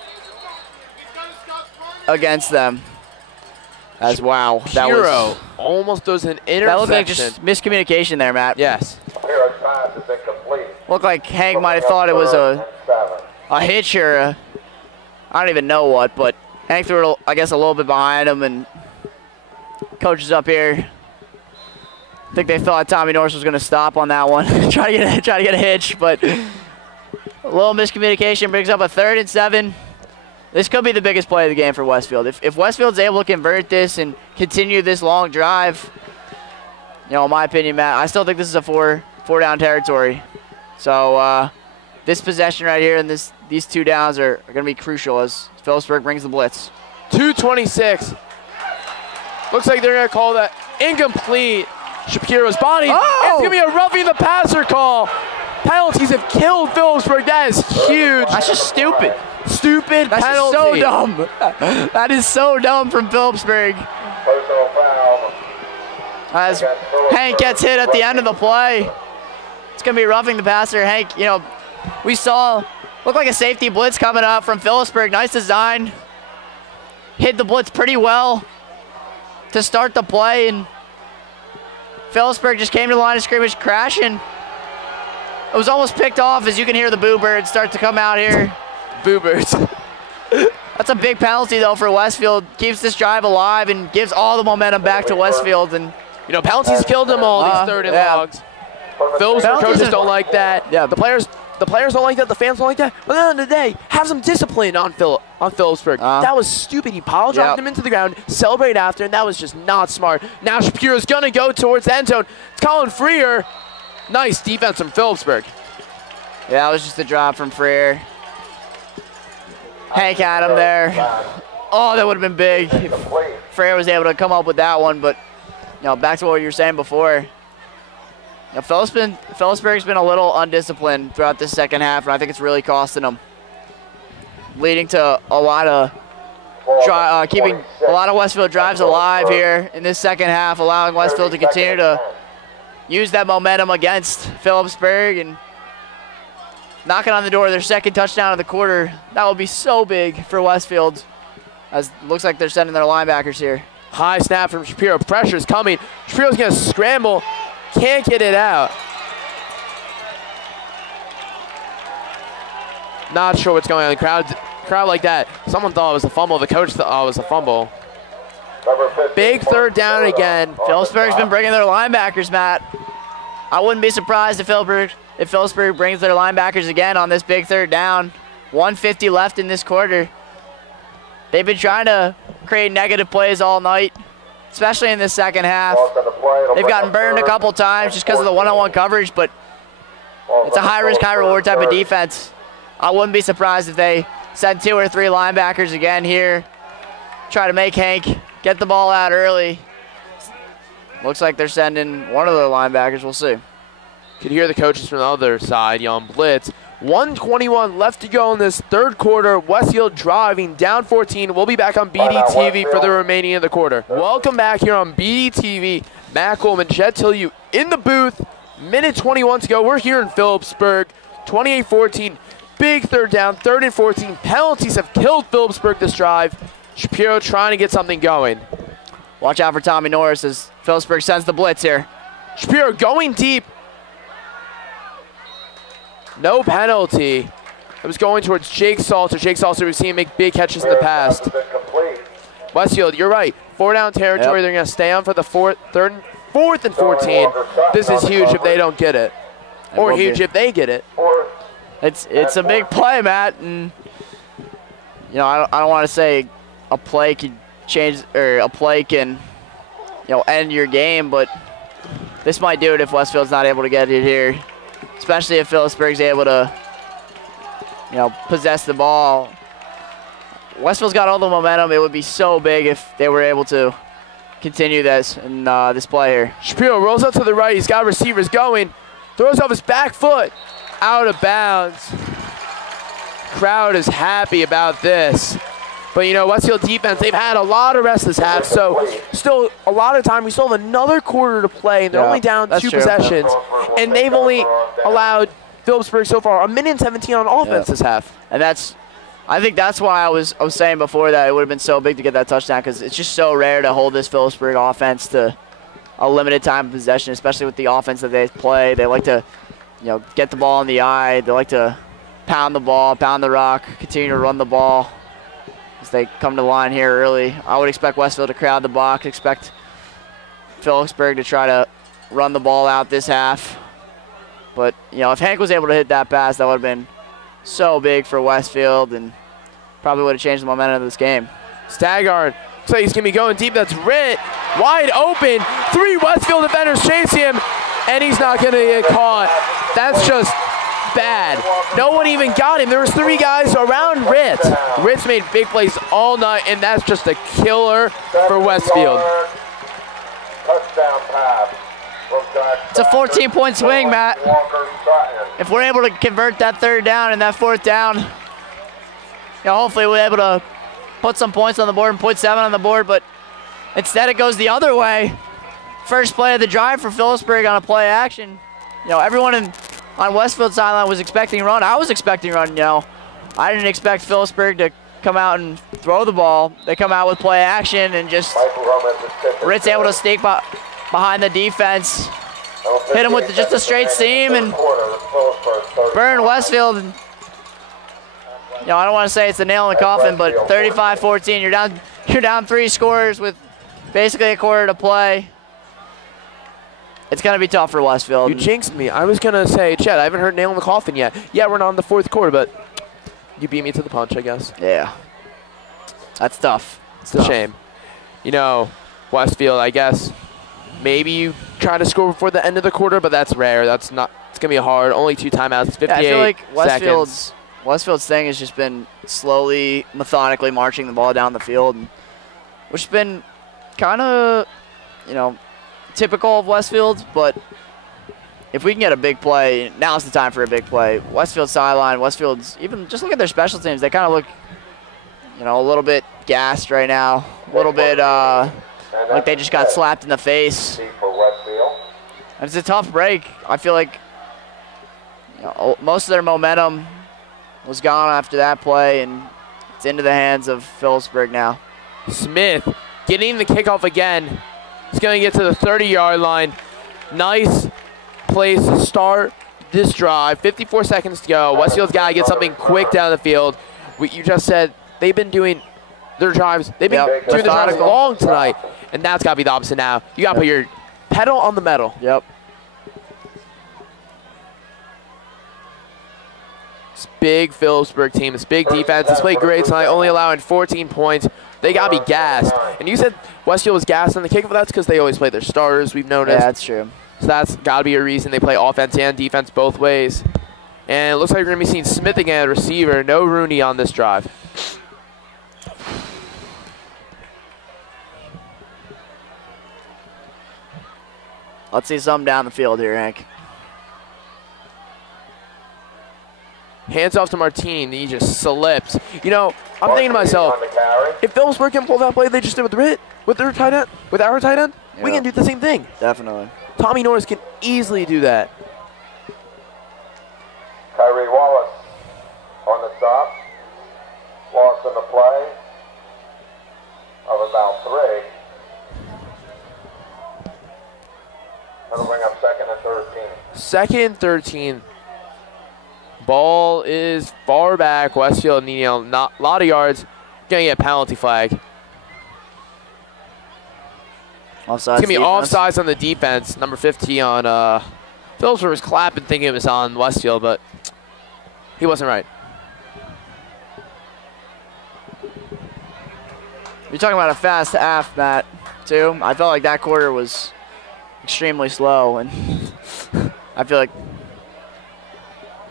against them. As wow, that was almost does an interception. That looked like just miscommunication there, Matt. Yes. Looked like Hank might have thought it was a hitch or I don't even know what, but Hank threw it, I guess, a little bit behind him, and coaches up here, I think they thought Tommy Norris was going to stop on that one, try to get a hitch, but a little miscommunication brings up a 3rd and 7. This could be the biggest play of the game for Westfield. If Westfield's able to convert this and continue this long drive, you know, in my opinion, Matt, I still think this is a four down territory. So this possession right here and these 2 downs are going to be crucial as Phillipsburg brings the blitz. 2:26. Looks like they're going to call that incomplete. Shapiro's body. It's going to be a roughing the passer call. Penalties have killed Phillipsburg. That is huge. That's just stupid. Stupid That's penalty. Just so dumb. That is so dumb from Phillipsburg. As Hank gets hit at the end of the play, it's going to be roughing the passer. Hank, you know, we saw, looked like a safety blitz coming up from Phillipsburg. Nice design. Hit the blitz pretty well to start the play, and Phillipsburg just came to the line of scrimmage crashing. It was almost picked off, as you can hear the boo birds start to come out here. Boo birds. That's a big penalty, though, for Westfield. Keeps this drive alive and gives all the momentum back to Westfield. And you know, penalties killed them all, these 3rd and longs. Phillipsburg coaches don't like that. Yeah. The players don't like that. The fans don't like that. But at the end of the day, have some discipline on Phillipsburg. That was stupid. He pile dropped him into the ground, celebrated after, and that was just not smart. Now Shapiro's going to go towards the end zone. It's Colin Freer. Nice defense from Phillipsburg. Yeah, that was just a drop from Freer. Hank had him there. Oh, that would have been big if Freer was able to come up with that one. But, you know, back to what you were saying before. You know, Phillipsburg's been a little undisciplined throughout this second half, and I think it's really costing them, leading to a lot of keeping a lot of Westfield drives alive here in this second half, allowing Westfield to continue to use that momentum against Phillipsburg and knocking on the door of their 2nd touchdown of the quarter. That will be so big for Westfield, as it looks like they're sending their linebackers here. High snap from Shapiro. Pressure's coming. Shapiro's going to scramble. Can't get it out. Not sure what's going on in the crowd like that. Someone thought it was a fumble. The coach thought it was a fumble. Big 3rd down again. Phillipsburg's been bringing their linebackers, Matt. I wouldn't be surprised if Phillipsburg brings their linebackers again on this big 3rd down. 1:50 left in this quarter. They've been trying to create negative plays all night, especially in this second half. They've gotten burned a couple times just because of the one-on-one coverage, but it's a high-risk, high-reward type of defense. I wouldn't be surprised if they send 2 or 3 linebackers again here. Try to make Hank get the ball out early. Looks like they're sending one of their linebackers. We'll see. Could hear the coaches from the other side on blitz. 1:21 left to go in this third quarter. Westfield driving down 14. We'll be back on BDTV for the remaining of the quarter. Welcome back here on BDTV. Matt Goldman, Tilyou in the booth. Minute 21 to go. We're here in Phillipsburg. 28-14. Big third down. 3rd and 14. Penalties have killed Phillipsburg this drive. Shapiro trying to get something going. Watch out for Tommy Norris as Phillipsburg sends the blitz here. Shapiro going deep. No penalty. It was going towards Jake Salter. Jake Salter, we've seen him make big catches in the past. Westfield, you're right. 4 down territory. Yep. They're going to stay on for the 4th and 14. This is huge if they don't get it. Or huge if they get it. It's a big play, Matt. And, you know, I don't want to say a play can change, or a play can, you know, end your game, but this might do it if Westfield's not able to get it here. Especially if Phillipsburg's able to, you know, possess the ball. Westfield's got all the momentum. It would be so big if they were able to continue this in this play here. Shapiro rolls out to the right. He's got receivers going. Throws off his back foot. Out of bounds. Crowd is happy about this. But, you know, Westfield defense, they've had a lot of rest this half, so still a lot of time. We still have another quarter to play, and they're only down 2 possessions. And they've only allowed Phillipsburg so far 1:17 on offense this half. And I think that's why I was saying before that it would have been so big to get that touchdown, because it's just so rare to hold this Phillipsburg offense to a limited time of possession, especially with the offense that they play. They like to, you know, get the ball in the eye. They like to pound the ball, pound the rock, continue to run the ball. As they come to the line here early, I would expect Westfield to crowd the box, expect Phillipsburg to try to run the ball out this half. But, you know, if Hank was able to hit that pass, that would have been so big for Westfield and probably would have changed the momentum of this game. Staggard, looks like he's going to be going deep. That's Ritt, wide open. 3 Westfield defenders chase him, and he's not going to get caught. That's just bad. No one even got him. There was 3 guys around Ritt. Ritt's made big plays all night, and that's just a killer for Westfield. Touchdown pass. It's a 14-point swing, Matt. If we're able to convert that 3rd down and that 4th down, you know, hopefully we're able to put some points on the board and put 7 on the board, but instead it goes the other way. First play of the drive for Phillipsburg on a play action. You know, everyone on Westfield's sideline was expecting run. I was expecting run, you know. I didn't expect Phillipsburg to come out and throw the ball. They come out with play action and just Ritt's able to sneak behind the defense, hit him with just a straight seam and burn Westfield. And, you know, I don't want to say it's a nail in the coffin, but 35-14, you're down 3 scores with basically a quarter to play. It's going to be tough for Westfield. You jinxed me. I was going to say, Chet, I haven't heard nail in the coffin yet. Yeah, we're not in the 4th quarter, but you beat me to the punch, I guess. Yeah. That's tough. It's a shame. You know, Westfield, I guess, maybe you try to score before the end of the quarter, but that's rare. That's not. It's going to be hard. Only 2 timeouts, 58 I feel like seconds. Westfield's thing has just been slowly, methodically marching the ball down the field, which has been kind of, you know, typical of Westfield, but if we can get a big play, now's the time for a big play. Westfield's sideline, Westfield's, even just look at their special teams, they kind of look, you know, a little bit gassed right now, a little bit like they just got slapped in the face. And it's a tough break. I feel like, you know, most of their momentum was gone after that play, and it's into the hands of Phillipsburg now. Smith getting the kickoff again. He's going to get to the 30-yard line. Nice place to start this drive. 54 seconds to go. Westfield's got to get something quick down the field. You just said they've been doing their drives. They've been doing their drives long tonight, and that's got to be the opposite now. You got to put your pedal on the metal. Yep. This big Phillipsburg team, this big defense. This played great tonight, only allowing 14 points. They got to be gassed. And you said Westfield was gassed on the kickoff. That's because they always play their starters, we've noticed. Yeah, that's true. So that's got to be a reason they play offense and defense both ways. And it looks like we're going to be seeing Smith again at receiver. No Rooney on this drive. Let's see something down the field here, Hank. Hands off to Martini. He just slipped. You know, I'm thinking to myself, if Phillipsburg can pull that play they just did with Ritt, with their tight end, with our tight end, we can do the same thing. Definitely. Tommy Norris can easily do that. Tyree Wallace on the stop. Loss in the play of about 3. That'll bring up 2nd and 13. 2nd and 13. Ball is far back. Westfield needing a lot of yards. Gonna get a penalty flag. Offsides. It's gonna be offsides on the defense. Number 15 on Phillipsburg was clapping, thinking it was on Westfield, but he wasn't right. You're talking about a fast half, Matt, too. I felt like that quarter was extremely slow, and I feel like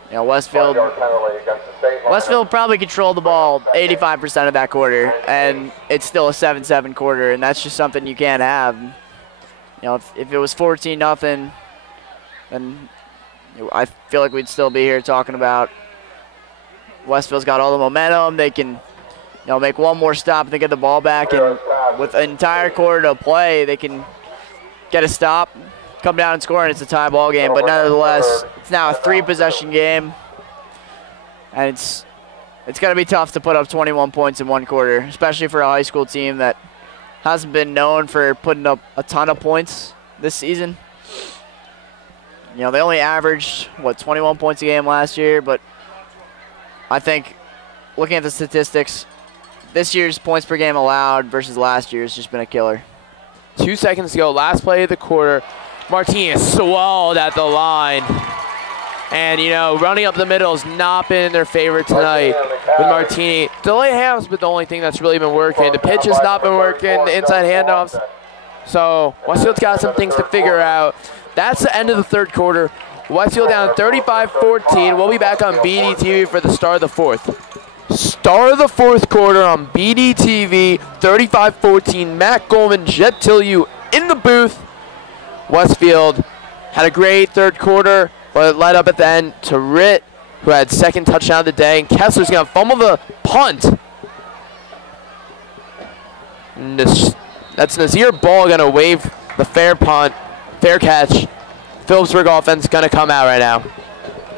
Westfield probably controlled the ball 85% of that quarter, and it's still a 7-7 quarter, and that's just something you can't have. If it was 14-0, then I feel like we'd still be here talking about Westfield's got all the momentum. They can make one more stop and they get the ball back, and with an entire quarter to play, they can get a stop, come down and score, and it's a tie ball game. But nonetheless, it's now a 3-possession game, and it's going to be tough to put up 21 points in one quarter, especially for a high school team that hasn't been known for putting up a ton of points this season. They only averaged, 21 points a game last year, but I think looking at the statistics, this year's points per game allowed versus last year's just been a killer. 2 seconds to go. Last play of the quarter. Martinez swallowed at the line. And, running up the middle has not been in their favor tonight with Martini. Delay halves, but the only thing that's really been working. The pitch has not been working. The inside handoffs. So Westfield's got some things to figure out. That's the end of the third quarter. Westfield down 35-14. We'll be back on BDTV for the start of the fourth. Start of the fourth quarter on BDTV, 35-14. Matt Goldman, Jet Tilyou in the booth. Westfield had a great third quarter, but it led up at the end to Ritt, who had second touchdown of the day. And Kessler's going to fumble the punt. And that's Nazir Ball going to wave the fair punt, fair catch. Phillipsburg offense going to come out right now.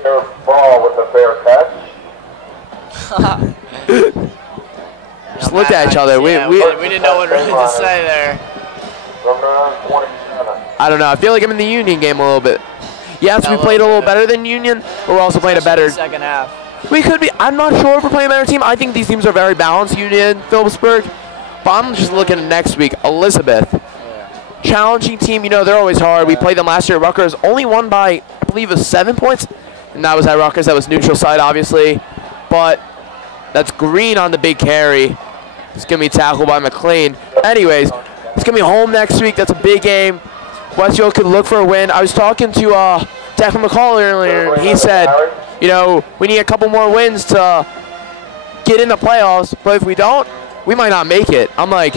Fair Ball with the fair catch. Just looked at each other. We didn't know what really to say there. I don't know. I feel like I'm in the Union game a little bit. Yes, we played a little better than Union, but we're also playing a better second half. We could be. I'm not sure if we're playing a better team. I think these teams are very balanced, Union, Phillipsburg. But I'm just looking at next week. Elizabeth. Challenging team. They're always hard. We played them last year. Rutgers only won by, I believe, 7 points. And that was at Rutgers. That was neutral side, obviously. But that's Green on the big carry. It's going to be tackled by McLean. Anyways, it's going to be home next week. That's a big game. Westfield could look for a win. I was talking to Declan McCall earlier, and he said, we need a couple more wins to get in the playoffs. But if we don't, we might not make it. I'm like,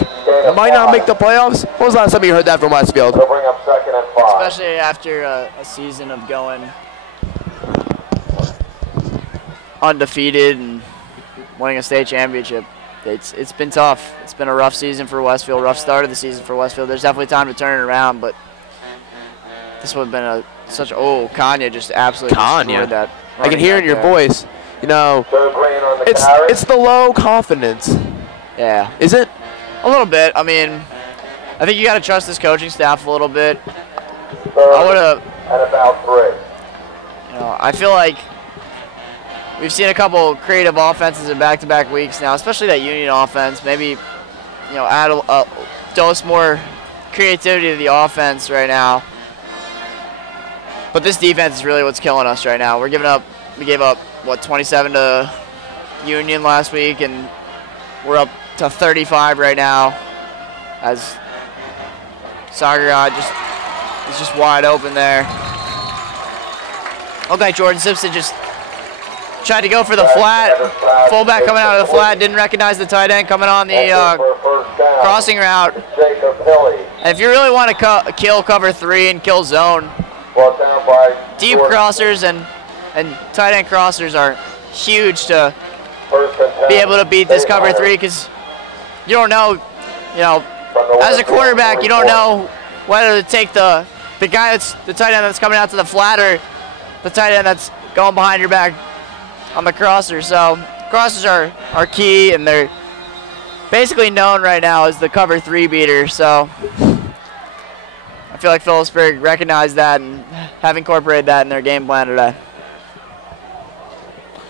might not make the playoffs? When was the last time you heard that from Westfield? They'll bring up 2nd and 5. Especially after a season of going undefeated and winning a state championship. It's been tough. It's been a rough season for Westfield, rough start of the season for Westfield. There's definitely time to turn it around, but this would have been Kanya just absolutely destroyed that. I can hear it in your voice. It's the low confidence. Yeah. Is it? A little bit. I mean, I think you got to trust this coaching staff a little bit. I would have. At about 3. I feel like we've seen a couple creative offenses in back-to-back weeks now, especially that Union offense. Maybe, add a dose more creativity to the offense right now. But this defense is really what's killing us right now. We gave up, 27 to Union last week, and we're up to 35 right now as Sagar is just wide open there. Okay, Jordan Simpson just tried to go for the flat. Fullback coming out of the flat, didn't recognize the tight end coming on the crossing route. And if you really want to kill cover 3 and kill zone, deep crossers and tight end crossers are huge to be able to beat this cover 3, because you don't know, as a quarterback, you don't know whether to take the guy that's the tight end that's coming out to the flat or the tight end that's going behind your back on the crosser. So crossers are key, and they're basically known right now as the cover 3 beater. So I feel like Phillipsburg recognized that and have incorporated that in their game plan today.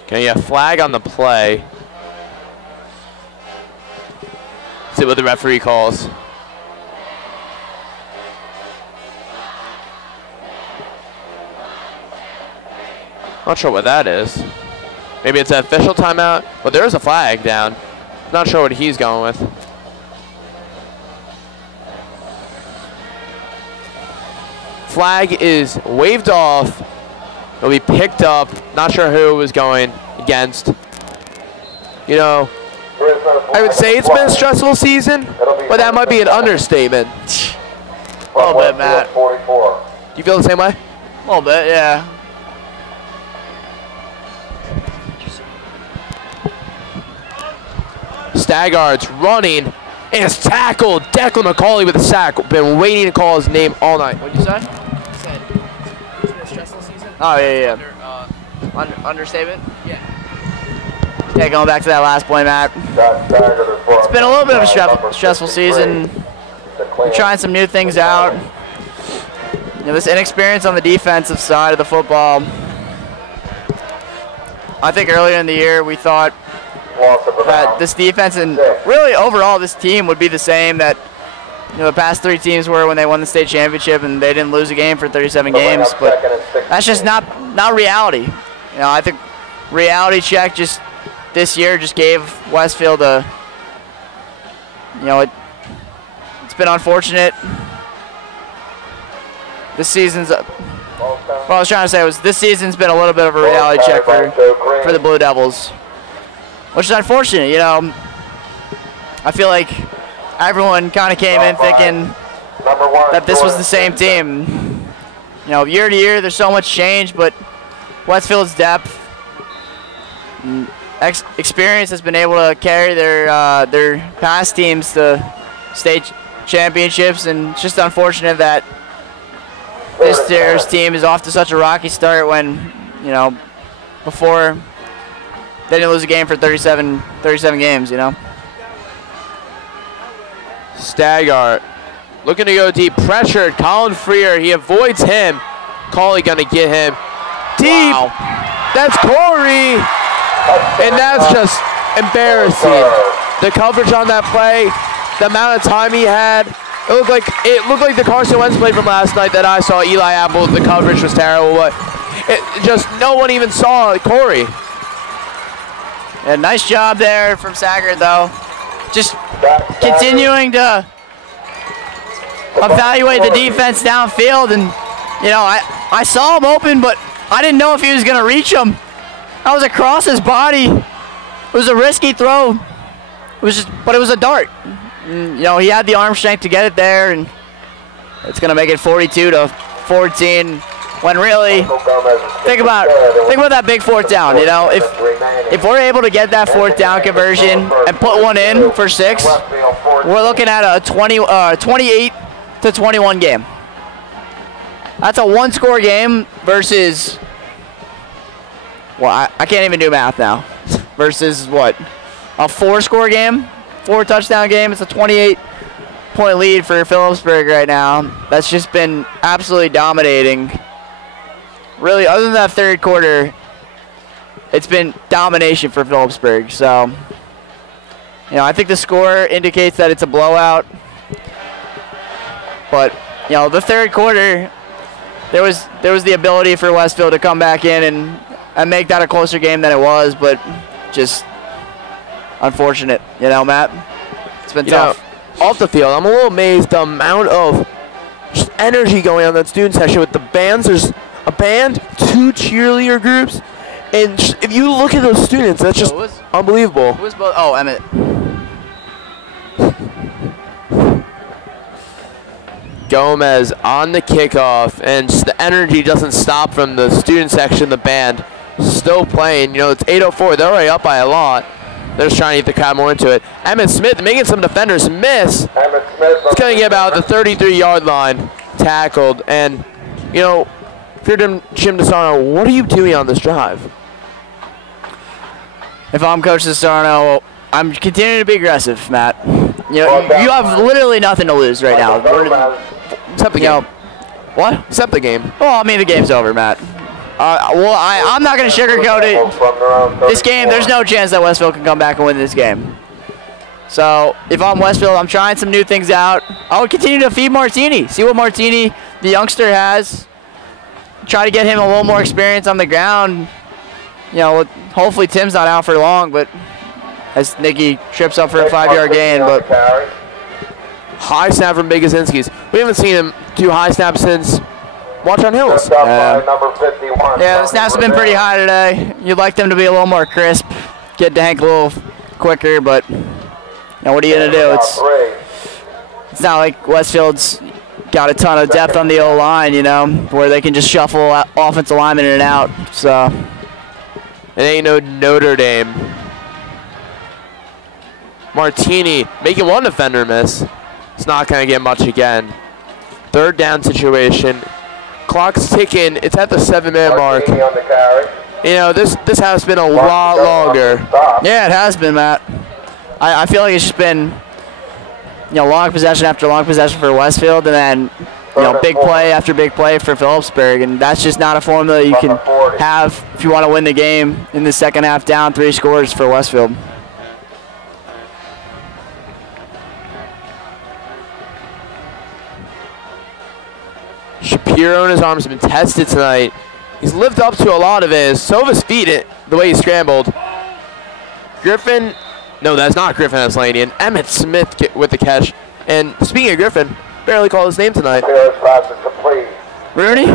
Okay, yeah, flag on the play. See what the referee calls. Not sure what that is. Maybe it's an official timeout, but there's a flag down. Not sure what he's going with. Flag is waved off. It'll be picked up. Not sure who it was going against. I would say it's been a stressful season, but that might be an understatement. A little bit, Matt. Do you feel the same way? A little bit, yeah. Staggart's running and is tackled. Declan McCauley with a sack. Been waiting to call his name all night. What'd you say? I said, it's been a stressful season. Oh, yeah. Understatement? Yeah. Yeah, going back to that last point, Matt. It's been a little bit of a stressful season. We're trying some new things out. This inexperience on the defensive side of the football. I think earlier in the year we thought that this defense and really overall this team would be the same that the past 3 teams were when they won the state championship, and they didn't lose a game for 37 games. But that's just not reality. I think reality check just this year just gave Westfield a, it's been unfortunate. This season's, what I was trying to say was this season's been a little bit of a reality check for the Blue Devils, which is unfortunate. I feel like everyone kind of came in thinking that this was the same team. Year to year there's so much change, but Westfield's depth and experience has been able to carry their past teams to state championships, and it's just unfortunate that this year's team is off to such a rocky start when, before they didn't lose a game for 37 games, Staggart looking to go deep, pressured. Colin Freer, he avoids him. Cauley gonna get him deep. Wow. That's Corey, and that's just embarrassing. The coverage on that play, the amount of time he had, it looked like the Carson Wentz play from last night that I saw. Eli Apple, the coverage was terrible, but no one even saw Corey. Yeah, nice job there from Saggart, though. Just continuing to evaluate the defense downfield, and I saw him open, but I didn't know if he was going to reach him. That was across his body. It was a risky throw. But it was a dart. And, he had the arm strength to get it there, and it's going to make it 42-14. When really, think about that big 4th down. If we're able to get that 4th down conversion and put one in for 6, we're looking at a 28-21 game. That's a 1-score game versus, well, I can't even do math now. Versus what? A 4-score game, 4-touchdown game. It's a 28-point lead for Phillipsburg right now. That's just been absolutely dominating. Really, other than that 3rd quarter, it's been domination for Phillipsburg. So, I think the score indicates that it's a blowout. But, the 3rd quarter, there was the ability for Westfield to come back in and make that a closer game than it was, but just unfortunate, Matt. It's been tough. Off the field, I'm a little amazed the amount of just energy going on in that student section with the bands. There's a band, 2 cheerleader groups, And if you look at those students, that's just unbelievable. Who was both? Oh, Emmett. Gomez on the kickoff, and just the energy doesn't stop from the student section, the band. Still playing. You know, it's 8:04. They're already up by a lot. They're just trying to get the crowd more into it. Emmett Smith making some defenders miss. Emmett Smith. It's going to get about the 33-yard line, tackled. And, you know, if you're Jim DeSarno, what are you doing on this drive? If I'm Coach DeSarno, I'm continuing to be aggressive, Matt. You know, you have literally nothing to lose right now. Except the game. What? Except the game. Well, I mean, the game's over, Matt. I'm not going to sugarcoat it. This game, there's no chance that Westfield can come back and win this game. So, if I'm Westfield, I'm trying some new things out. I would continue to feed Martini. See what Martini, the youngster, has. Try to get him a little more experience on the ground. You know, hopefully Tim's not out for long, but as Nicky trips up for a 5-yard gain. But high snap from Big Kaczynski's. We haven't seen him do high snaps since Watchon Hills. Yeah, the snaps have been pretty high today. You'd like them to be a little more crisp, get to Hank a little quicker, but you know, what are you going to do? It's not like Westfield's got a ton of depth on the O-line, you know, where they can just shuffle offensive linemen in and out. So it ain't no Notre Dame. Martini making one defender miss. It's not going to get much again. Third down situation. Clock's ticking. It's at the 7-minute mark. You know, this has been a lot longer. Yeah, it has been, Matt. I feel like it's just been, you know, long possession after long possession for Westfield, and then, you know, big play after big play for Phillipsburg, and that's just not a formula you can have if you want to win the game in the second half down 3 scores for Westfield. Shapiro and his arms have been tested tonight. He's lived up to a lot of it. So have his feet, the way he scrambled. Griffin, no, that's not Griffin Aslanian. Emmett Smith with the catch. And speaking of Griffin, barely called his name tonight. Rooney?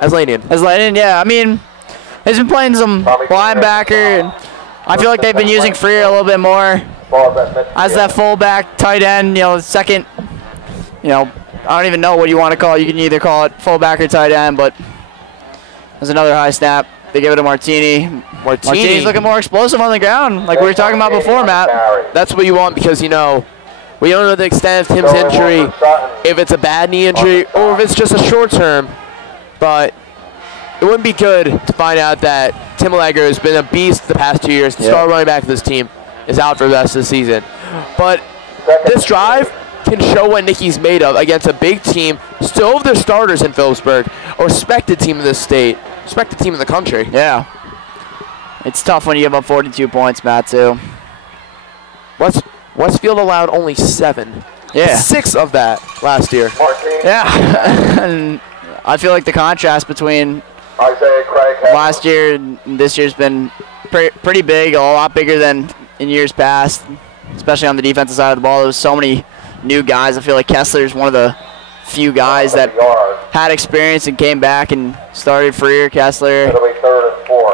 Aslanian, yeah. I mean, he's been playing some linebacker, and I feel like they've been using Freer a little bit more as that fullback, tight end, you know, second, you know, I don't even know what you want to call it. You can either call it fullback or tight end, but there's another high snap. They give it to Martini. Martini's looking more explosive on the ground, like we were talking about before, Matt. That's what you want because, you know, we don't know the extent of Tim's injury, if it's a bad knee injury or if it's just a short term. But it wouldn't be good to find out that Tim Allegro has been a beast the past 2 years. The star running back of this team is out for the rest of the season. But this drive can show what Nicky's made of against a big team, still have their starters in Phillipsburg, a respected team in this state, respected team in the country. Yeah. It's tough when you give up 42 points, Matt, too. Westfield allowed only 7. Yeah. 6 of that last year. Yeah. And I feel like the contrast between last year and this year's been pretty big, a lot bigger than in years past, especially on the defensive side of the ball. There was so many new guys. I feel like Kessler's one of the few guys that had experience and came back and started Freer, Kessler,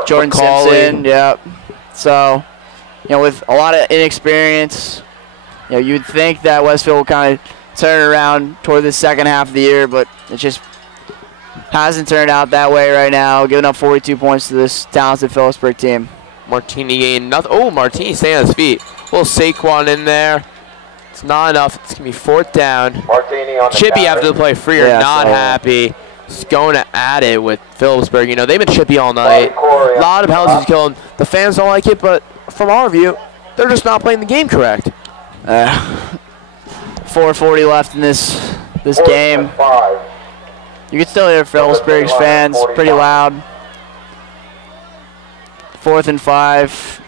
Jordan Simpson. Yeah. So, you know, with a lot of inexperience, you know, you'd think that Westfield will kind of turn it around toward the second half of the year, but it just hasn't turned out that way right now, giving up 42 points to this talented Phillipsburg team. Martini gained nothing. Oh, Martini staying on his feet. A little Saquon in there. It's not enough. It's going to be 4th down. Chippy after the play. Freer not happy. He's going to add it with Phillipsburg. You know, they've been chippy all night. A lot of penalties killing. The fans don't like it, but from our view, they're just not playing the game correct. 4:40 left in this game. You can still hear Phillipsburg's fans pretty loud. 4th and 5.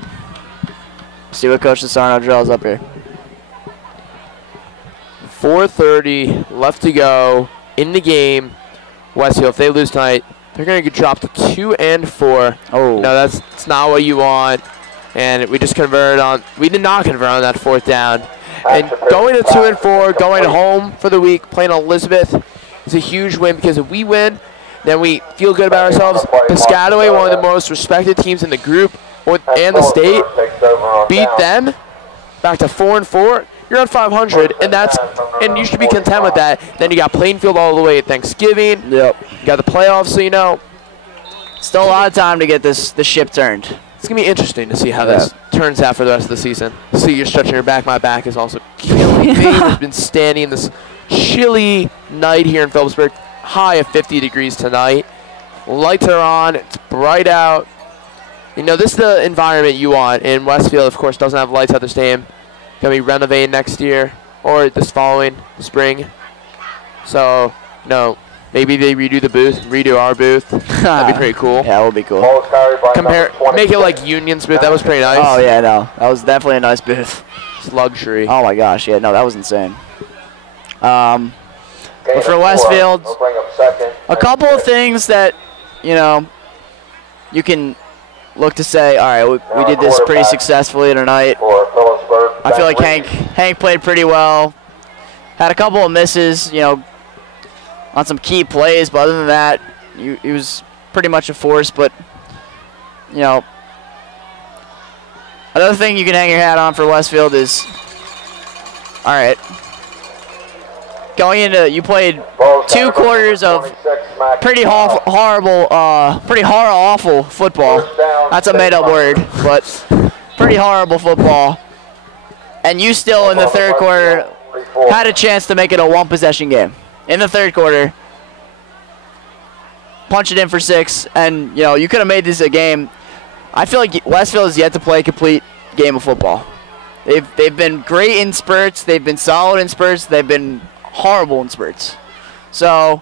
See what Coach DeSarno draws up here. 4:30 left to go in the game. Westfield, if they lose tonight, they're going to get dropped to 2 and 4. Oh. No, that's not what you want. And we just converted on. We did not convert on that 4th down. And going to 2 and 4, going home for the week, playing Elizabeth is a huge win because if we win, then we feel good about ourselves. Piscataway, one of the most respected teams in the group and the state, beat them back to 4-4. You're at 500, and you should be content with that. Then you got Plainfield all the way at Thanksgiving. Yep. You got the playoffs, so you know. Still a lot of time to get the ship turned. It's going to be interesting to see how this turns out for the rest of the season. See, you're stretching your back. My back is also killing me. I've been standing this chilly night here in Phillipsburg. High of 50 degrees tonight. Lights are on. It's bright out. You know, this is the environment you want. And Westfield, of course, doesn't have lights at the stadium. Going to be renovating next year or this following spring. So, you know, maybe they redo the booth, redo our booth. That'd be pretty cool. Yeah, that would be cool. Make it like Union's booth. That was pretty nice. Oh, yeah, no. That was definitely a nice booth. It's luxury. Oh, my gosh. Yeah, no, that was insane. But for Westfield, a couple of things that, you know, you can look to say, all right, we did this pretty successfully tonight. I feel like Hank played pretty well. Had a couple of misses, you know, on some key plays, but other than that, he was pretty much a force. But, you know, another thing you can hang your hat on for Westfield is, all right, going into, you played 2 quarters of pretty awful football. That's a made-up word, but pretty horrible football. And you still, in the third quarter, had a chance to make it a 1-possession game. In the third quarter, punch it in for 6, and, you know, you could have made this a game. I feel like Westfield has yet to play a complete game of football. They've been great in spurts. They've been solid in spurts. They've been horrible in spurts. So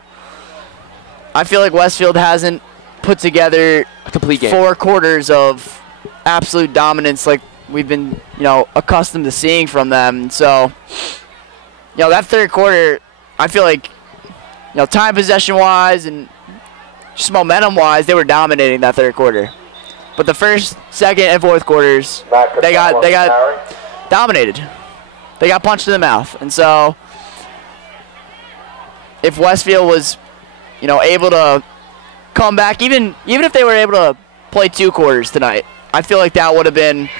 I feel like Westfield hasn't put together a complete game. 4 quarters of absolute dominance like we've been, you know, accustomed to seeing from them. So, you know, that third quarter, I feel like, you know, time possession-wise and just momentum-wise, they were dominating that third quarter. But the first, second, and fourth quarters, they got dominated. They got punched in the mouth. And so if Westfield was, you know, able to come back, even if they were able to play 2 quarters tonight, I feel like that would have been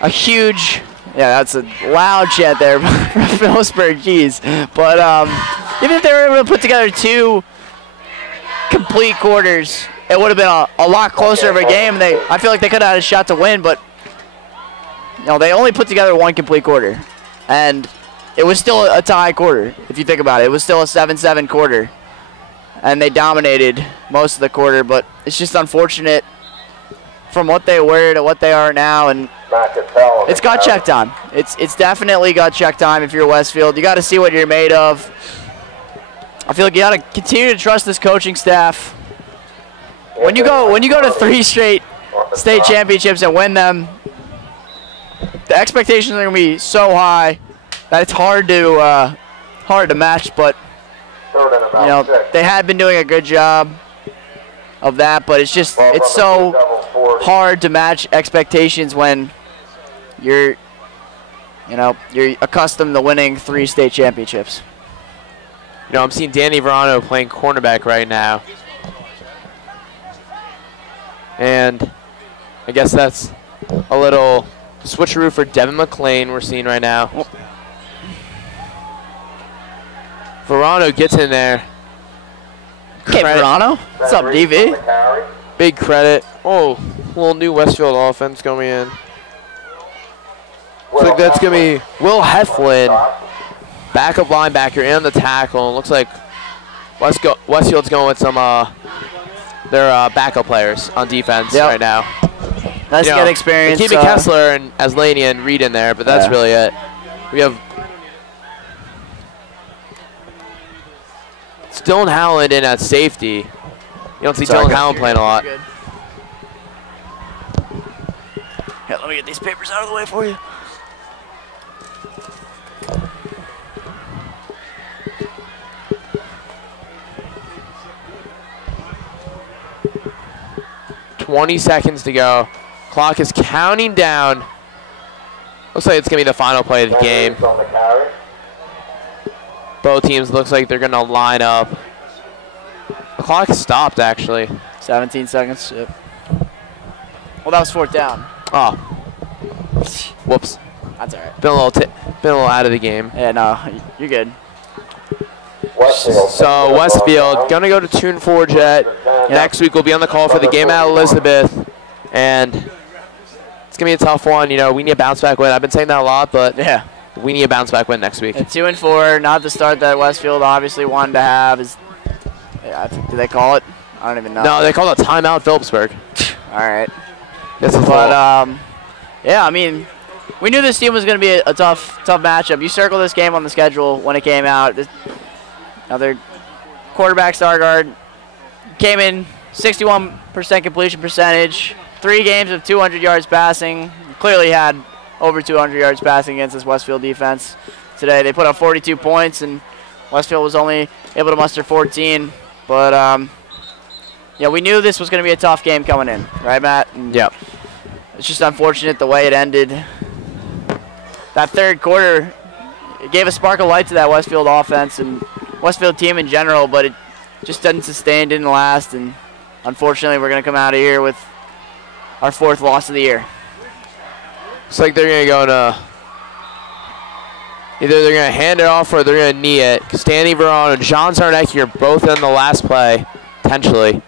a huge, yeah, that's a loud chant there from Phillipsburg, jeez. But even if they were able to put together 2 complete quarters, it would have been a lot closer of a game. I feel like they could have had a shot to win, but, you know, they only put together 1 complete quarter. And it was still a tie quarter, if you think about it. It was still a 7-7 quarter. And they dominated most of the quarter, but it's just unfortunate from what they were to what they are now, and it's got check time. It's definitely got check time if you're Westfield. You got to see what you're made of. I feel like you got to continue to trust this coaching staff. When you go to 3 straight state championships and win them, the expectations are going to be so high that it's hard to match. But, you know, they had been doing a good job of that, but it's so hard to match expectations when you're accustomed to winning 3 state championships. You know, I'm seeing Danny Verano playing cornerback right now. And I guess that's a little switcheroo for Devin McLean we're seeing right now. Verano gets in there. Okay, Verano. What's up, DV? Big credit. Oh, little new Westfield offense coming in. Looks like that's going to be Will Heflin, backup linebacker, and the tackle. It looks like Westfield's going with some their backup players on defense right now. Nice to get experience. Keeping Kessler and Aslania and Reed in there, but that's really it. We have Dylan Howland in at safety. You don't see Dylan Howland playing a lot. Here, let me get these papers out of the way for you. $20 seconds to go. Clock is counting down. Looks like it's going to be the final play of the game. Both teams looks like they're going to line up. clock stopped, actually. 17 seconds. Yep. Well, that was 4th down. Oh. Whoops. That's all right. Been a little out of the game. Yeah, no, you're good. Westfield. So Westfield gonna go to Tune 4 Jet. Next week we'll be on the call for the game at Elizabeth, and it's gonna be a tough one. You know, we need a bounce back win. I've been saying that a lot, but Yeah. we need a bounce back win next week. And 2-4, not the start that Westfield obviously wanted to have. I think, did they call it? I don't even know. No, they called a timeout, Phillipsburg. All right. This is But yeah, I mean, we knew this team was going to be a tough matchup. You circle this game on the schedule when it came out. Another quarterback star guard came in 61% completion percentage, 3 games of 200 yards passing. Clearly had over 200 yards passing against this Westfield defense today. They put up 42 points, and Westfield was only able to muster 14. But yeah, we knew this was going to be a tough game coming in, right, Matt? And yep. it's just unfortunate the way it ended. That third quarter, it gave a spark of light to that Westfield offense and Westfield team in general, but it just didn't sustain, didn't last, and unfortunately we're going to come out of here with our 4th loss of the year. Looks like they're going to go to either they're going to hand it off or they're going to knee it. Because Danny Verano and John Zarnecki are both in the last play, potentially.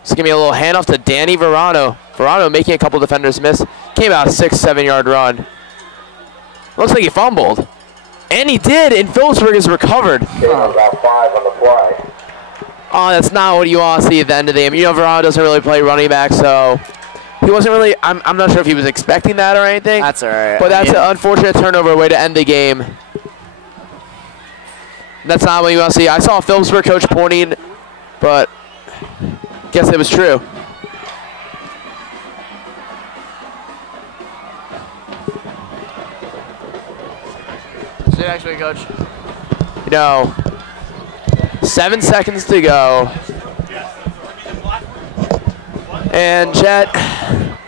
It's going to be a little handoff to Danny Verano. Verano making a couple defenders miss. Came out a 6-7 yard run. Looks like he fumbled. And he did, and Phillipsburg is recovered. About 5 on the play. Oh, that's not what you want to see at the end of the game. You know, Verano doesn't really play running back, so he wasn't really, I'm not sure if he was expecting that or anything. That's all right. But that's an unfortunate turnover way to end the game. That's not what you want to see. I saw a Phillipsburg coach pointing, but guess it was true. See you next week, Coach. You know, 7 seconds to go. And Jet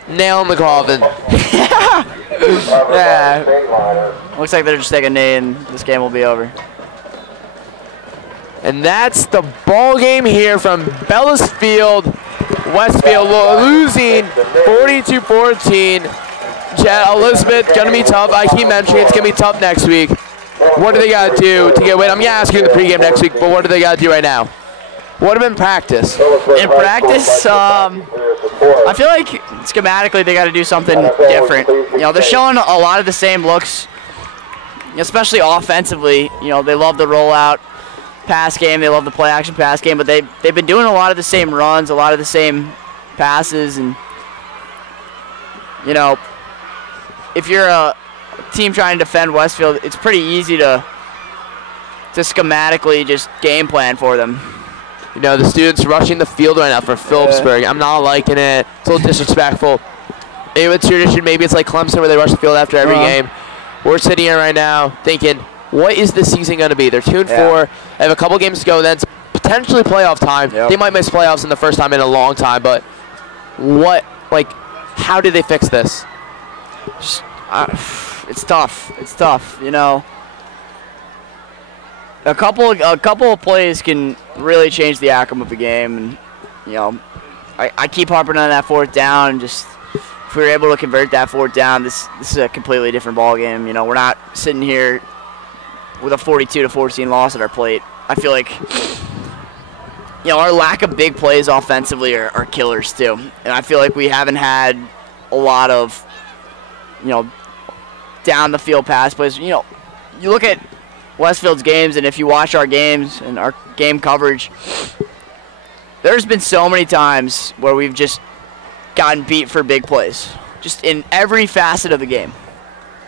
nailing the coffin. Yeah. Looks like they're just taking a knee and this game will be over. And that's the ball game here from Bellisfield. Westfield losing 42-14. Jet Elizabeth gonna be tough. I keep mentioning it's gonna be tough next week. What do they gotta do to get a win? I'm gonna ask you in the pregame next week, but what do they gotta do right now? What have been practice? In practice, I feel like schematically they got to do something different. You know, they're showing a lot of the same looks, especially offensively. You know, they love the rollout pass game, they love the play action pass game, but they've been doing a lot of the same runs, a lot of the same passes, and you know, if you're a team trying to defend Westfield, it's pretty easy to schematically just game plan for them. You know, the students rushing the field right now for Phillipsburg. I'm not liking it. It's a little disrespectful. Maybe it's tradition. Maybe it's like Clemson where they rush the field after every game. We're sitting here right now thinking, what is this season going to be? They're 2-4. They have a couple games to go. Then it's potentially playoff time. They might miss playoffs in the first time in a long time, but how do they fix this? Just, it's tough. It's tough, you know. A couple of plays can really change the outcome of the game, and you know, I keep harping on that 4th down, and just if we were able to convert that 4th down, this is a completely different ball game. You know, we're not sitting here with a 42-14 loss at our plate. I feel like, you know, our lack of big plays offensively are killers too, and I feel like we haven't had a lot of, you know, down the field pass plays. You know, you look at Westfield's games, and if you watch our games and our game coverage, there's been so many times where we've just gotten beat for big plays, just in every facet of the game,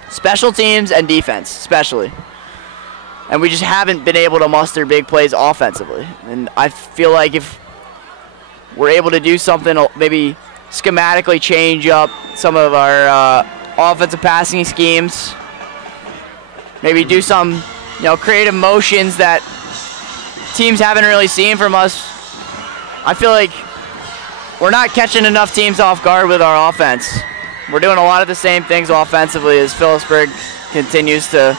special teams and defense especially, and we just haven't been able to muster big plays offensively. And I feel like if we're able to do something, maybe schematically change up some of our offensive passing schemes, maybe do some, you know, creative motions that teams haven't really seen from us. I feel like we're not catching enough teams off guard with our offense. We're doing a lot of the same things offensively as Phillipsburg continues to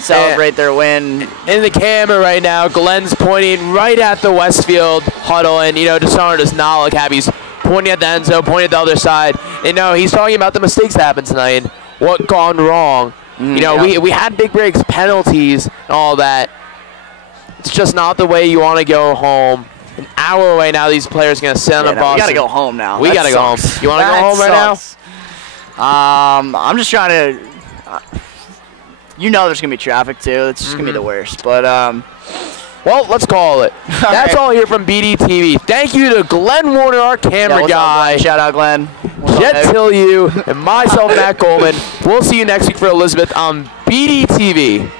celebrate their win. In the camera right now, Glenn's pointing right at the Westfield huddle, and DeSarno does not look happy. He's pointing at the end zone, pointing at the other side. And he's talking about the mistakes that happened tonight, what gone wrong. We had big breaks, penalties, and all that. It's just not the way you want to go home. An hour away now, these players are going to sit on the bus. We got to go home now. We got to go home. You want to go home right now? I'm just trying to. There's going to be traffic too. It's just going to be the worst. But well, let's call it. That's all here from BDTV. Thank you to Glenn Warner, our camera guy. Shout out, Glenn. Jet Tilyou, and myself, Matt Goldman. We'll see you next week for Elizabeth on BDTV.